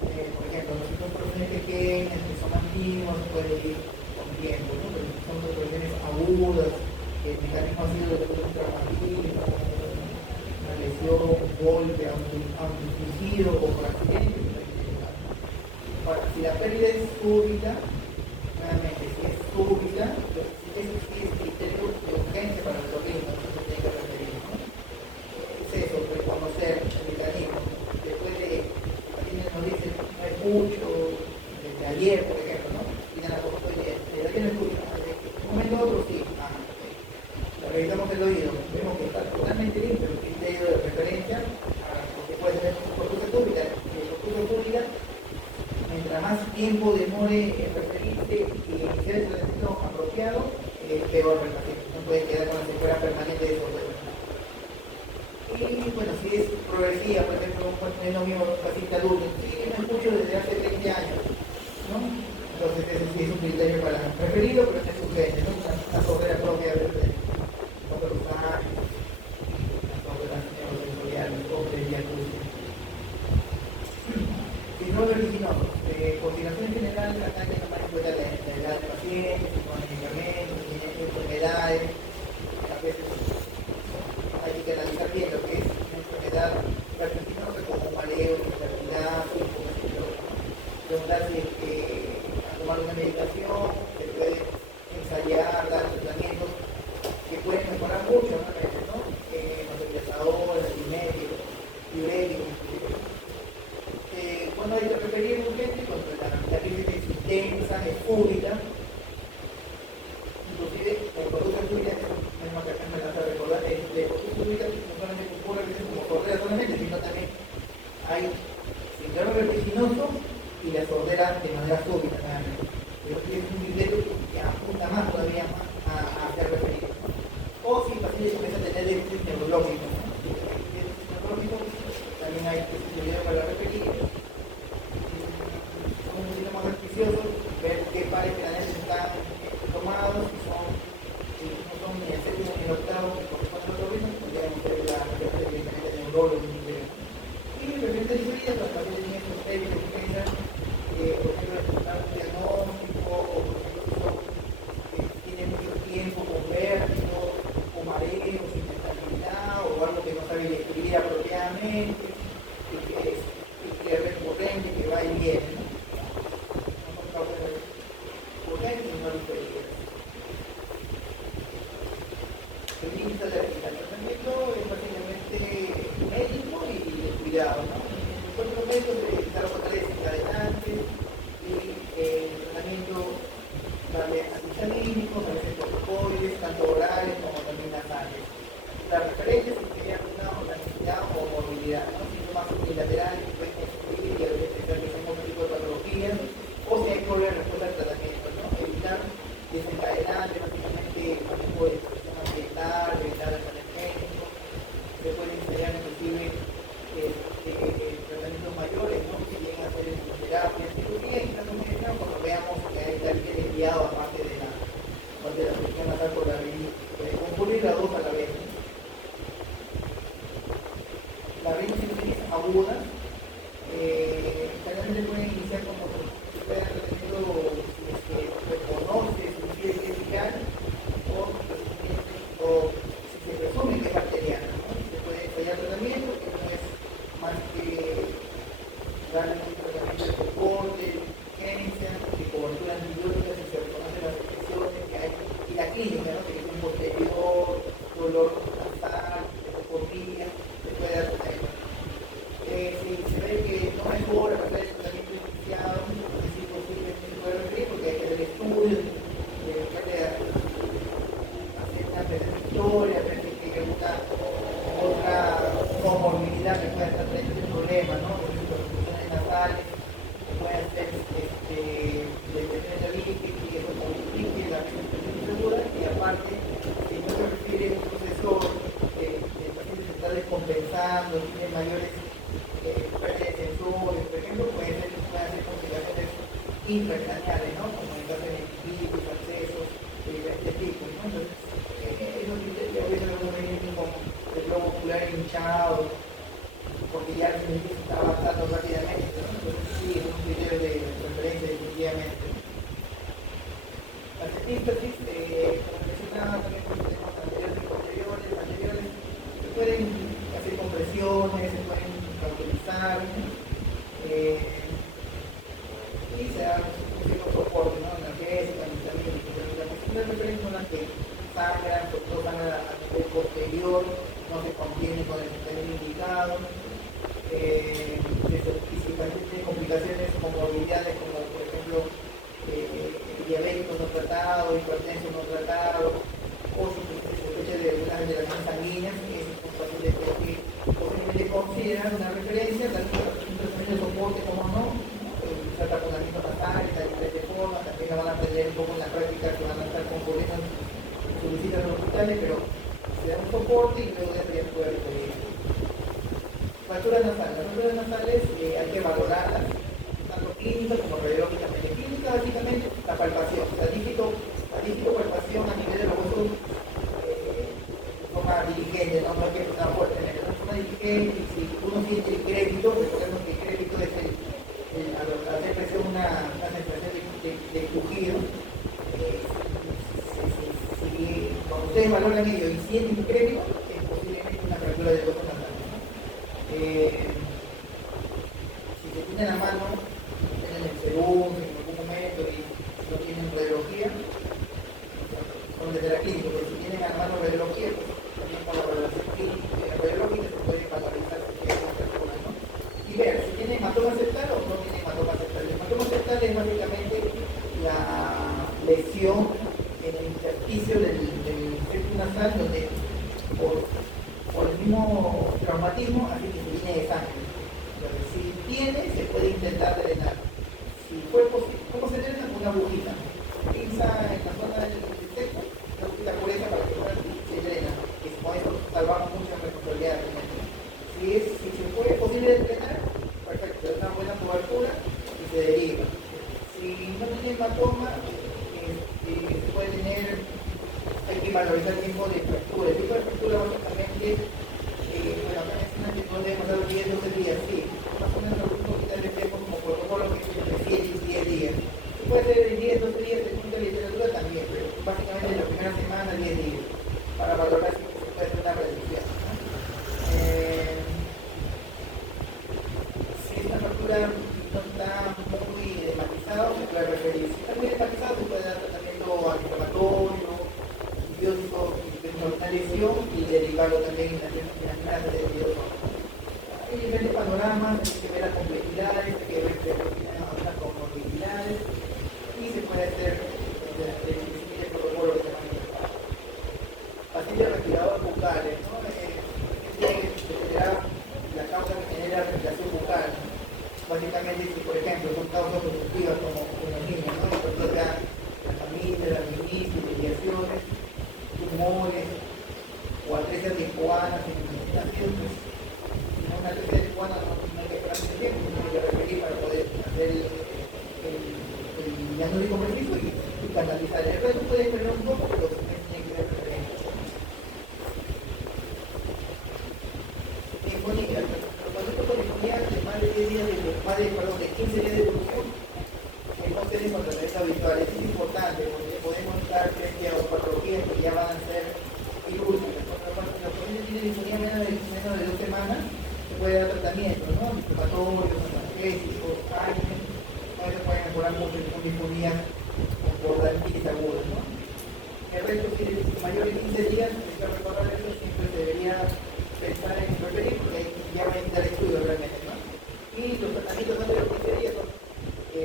Por ejemplo, si son personas pequeñas, que son antiguos, puede ir con tiempo, ¿no? Pero si son situaciones agudas, que el mecanismo ha sido de un traumatismo, una lesión, un golpe, autoinfligido o por accidente. Ahora, si la pérdida es súbita, nuevamente, si es súbita, si es criterio de urgencia para el organismo, entonces tiene que referir, ¿no? Es eso, reconocer el mecanismo. Después de, alguien nos dice, no escucho, desde ayer, por ejemplo, ¿no? Y nada, como estoy bien, desde ayer no escucho, un momento a otro sí. Revisamos el oído, vemos que está totalmente limpio, el criterio de referencia, porque puede ser cortusa súbita. Cortusa súbita, mientras más tiempo demore en referirse y iniciar el tratamiento apropiado, peor para el paciente. No puede quedar con la secuela permanente de esos huesos. Y bueno, si es progresiva, por ejemplo, es lo mismo un paciente adulto, sí, no escucho desde hace 20 años, ¿no? Entonces ese sí es un criterio para referido, pero no es urgente, ¿no? Una sordera propia de otros años. solamente ocurre a veces como sordera solamente, sino también hay síndrome vertiginoso y la sordera de manera súbita también. Pero es un criterio que apunta más todavía más a ser referido, ¿no? O si el paciente comienza a tener déficit neurológico, ¿no? Déficit neurológico, también hay estudios para referir. Son un poquito más auspiciosos, ver qué pares craneales están tomados, si no son ni el séptimo ni el octavo, que corresponden a otro ritmo, podríamos ver la mayoría directamente de neurólogo. Y referente a diferidas, los pacientes tienen estos débiles que generan, por ejemplo, resultar un diagnóstico, o por ejemplo, tienen mucho tiempo con vértigo, o mareos, inestabilidad, o algo que no sabe describir apropiadamente, que es recurrente, que va y viene, ¿no? No son causas recurrentes, sino diferidas. El índice de tratamiento es básicamente médico y de cuidado, ¿no? En los médicos de carbohidratos desencadenantes y el tratamiento darle antihistamínicos, a veces corticoides, tanto orales como también nasales. Las referencias si hay alguna organicidad o morbilidad, ¿no? Síntomas unilaterales que pueden constituir y a veces establecer algún tipo de patología, o si hay problemas de respuesta al tratamiento, ¿no? Evitar desencadenantes, básicamente manejo de expresión ambiental, evitar el tratamiento, se pueden ensayar inclusive tratamientos mayores, ¿no? Que lleguen a hacer terapia, cirugía y casos médicos cuando veamos que hay tal desviado aparte de la afección nasal por la rinitis. Puede concurrir las dos a la vez, ¿no? La rinitis aguda generalmente pueden iniciar como si fueran tratamiento reconoce si es eficaz o si se presume que es bacteriana, ¿no? Se puede ensayar tratamiento que no es más que darle un tratamiento de soporte, de urgencia, de cobertura antibiótica si se reconocen las infecciones que hay y la clínica, ¿no? Que es un posterior, dolor nasal, leucoporría, se puede dar tratamiento. Si se ve que no mejora a través del tratamiento iniciado, es imposible que se pueda referir porque hay que hacer estudios, hacer una presente historia, ver que hay alguna otra comorbilidad que pueda estar teniendo este problema, ¿no? Por ejemplo, infecciones nasales, que pueden ser depresiones de líquido y eso complique la respiración segura y aparte, si no se refiere a un proceso de paciente se está descompensando, tiene mayores pérdida de sensores, por ejemplo, pueden hacer complicaciones intracraneales, ¿no? Como en el caso de meningitis, accesos de este tipo, ¿no? Entonces, esos criterios a veces algunos vienen como el globo ocular hinchado, porque ya el meningitis está avanzando rápidamente, ¿no? Entonces, sí, es un criterio de referencia definitivamente, ¿no? Las epístasis, como mencionaba, también tenemos anteriores y posteriores, se pueden hacer compresiones, se pueden utilizar y se da un cierto soporte, ¿no? Analgésico, antihistamínico, pero las posiciones de referencia son las que sangran, sobre todo sangran a nivel posterior, no se contiene con el sistema indicado, y si el paciente tiene complicaciones con movilidades como por ejemplo diabético no tratado, hipertenso no tratado, o si se sospecha de algunas alteraciones sanguíneas, es un paciente que posiblemente consideran una referencia, tanto un tratamiento de soporte como no, utilizar taponamiento nasal, de diferentes formas, también la van a aprender un poco en la práctica que van a estar concurriendo en sus visitas a los hospitales, pero se da un soporte y luego de eso ya se puede referir. Fracturas nasales. Las fracturas nasales hay que valorarlas, tanto clínicas como radiológicamente. Clínica básicamente la palpación, la dígito palpación a nivel de los huesos de forma diligente, no hay que empezar fuertemente, de forma diligente, y si uno siente el crédito, recordemos que el crédito es al hacer presión una sensación de crujido, si cuando ustedes valoran ello y sienten crédito, es posiblemente una fractura del hueso nasal, ¿no? Si se tiene la mano, tienen el segundo en algún momento y no tienen radiología, son desde la clínica, pero si tienen a la mano radiología, pues también con la valoración radiológica se puede valorizar ¿no? Y ver si tiene hematoma septal o no tiene hematoma septal. El hematoma septal es básicamente la lesión en el intersticio del septum nasal, donde por mismo traumatismo, así que su línea de sangre. Entonces, si tiene, se puede intentar drenar. Si fue posible, ¿cómo se drena? Con una agujita. Pinza en la zona del seco, una agujita por esa para que se drena. Y con eso salvamos muchas responsabilidades. Si se fue posible drenar, perfecto, es una buena cobertura y se deriva. Si no tiene hematoma, se puede tener, hay que valorizar el tiempo de fractura. El tipo de fractura básicamente, bueno, acá mencionan que no debemos dar 10, 12 días, sí. Más o menos un poquito de tiempo como protocolo que es entre 7 y 10 días. Se puede hacer en 10, 12 días, según la literatura también, pero básicamente en la primera semana, 10 días, para valorar si se puede hacer una reducción, ¿no? Si esta fractura no está muy hematizada, se puede referir. Si está muy hematizado, se puede dar tratamiento antiinflamatorio, antibiótico, una lesión y derivarlo también en las primeras de antibióticos. Hay diferentes panoramas, hay que ver las complejidades, hay que ver las comorbilidades y se puede hacer el protocolo que se llama pacientes respiradores bucales, ¿no? La causa que genera respiración bucal. Básicamente, si por ejemplo son causas productivas como los niños, ¿no? La familia, la meningitis, desviaciones, tumores o atresia tijuanas en nacidos, pues una atresia tijuana no hay que esperar mucho tiempo, sino hay que referir para poder hacer el diagnóstico preciso y canalizar. El resto puede esperar un poco, pero se tiene que ver referencia. Polifonía, cuando esto polifonía de más de 10 días de 15 días de evolución, no tenemos tratamiento habitual. Esto es importante porque podemos estar frente a patologías que ya van a ser quirúrgicas. Cuando la paciente tiene disfonía menos de 2 semanas, se puede dar tratamiento, ¿no? Inflamatorios, analgésicos, AINES, no se pueden mejorar mucho con disfonías por dermatitis aguda, ¿no? El resto, si es mayor de 15 días, hay que recordar eso, siempre se debería pensar en referir porque ya va a necesitar estudio realmente, ¿no? Y los tratamientos antes de los 15 días son a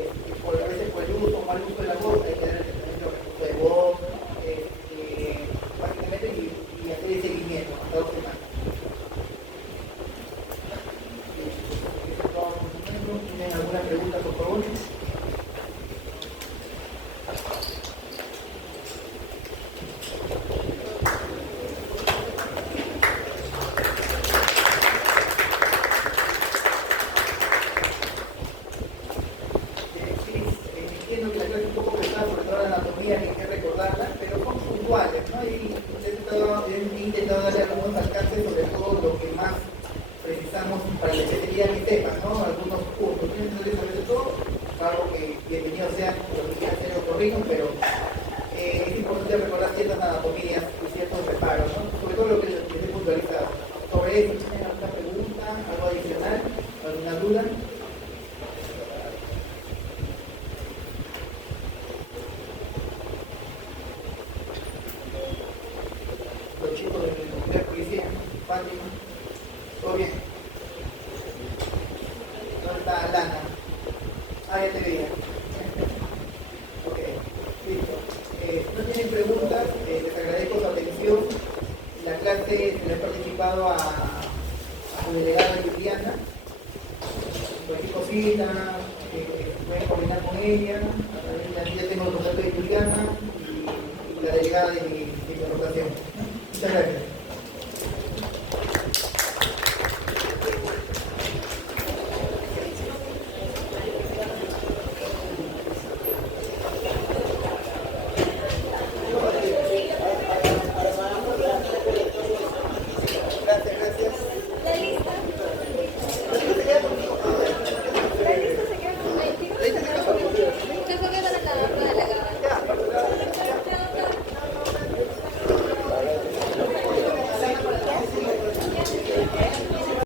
veces por el uso o mal uso de la voz, hay que dar el tratamiento de voz, básicamente, y hacer el seguimiento hasta 2 semanas. ¿Tienen alguna pregunta, por favor? Para la especialidad de mi tema, ¿no? Algunos puntos, no es sobre todo, salvo que bienvenido sea lo que quieran hacer ocurridos, pero es importante recordar ciertas anatomías y ciertos reparos, ¿no? Sobre todo lo que les he puntualizado. Sobre eso, ¿tienen alguna pregunta, algo adicional, alguna duda? Los chicos de la comunidad policía, Fátima, ¿todo bien? Lana. Ya te veía. Ok, listo. No tienen preguntas, les agradezco su atención. La clase le he participado a su delegada Juliana. Cualquier cosita, pueden coordinar con ella. Ya tengo el contacto de Juliana y la delegada de mi rotación. Muchas gracias.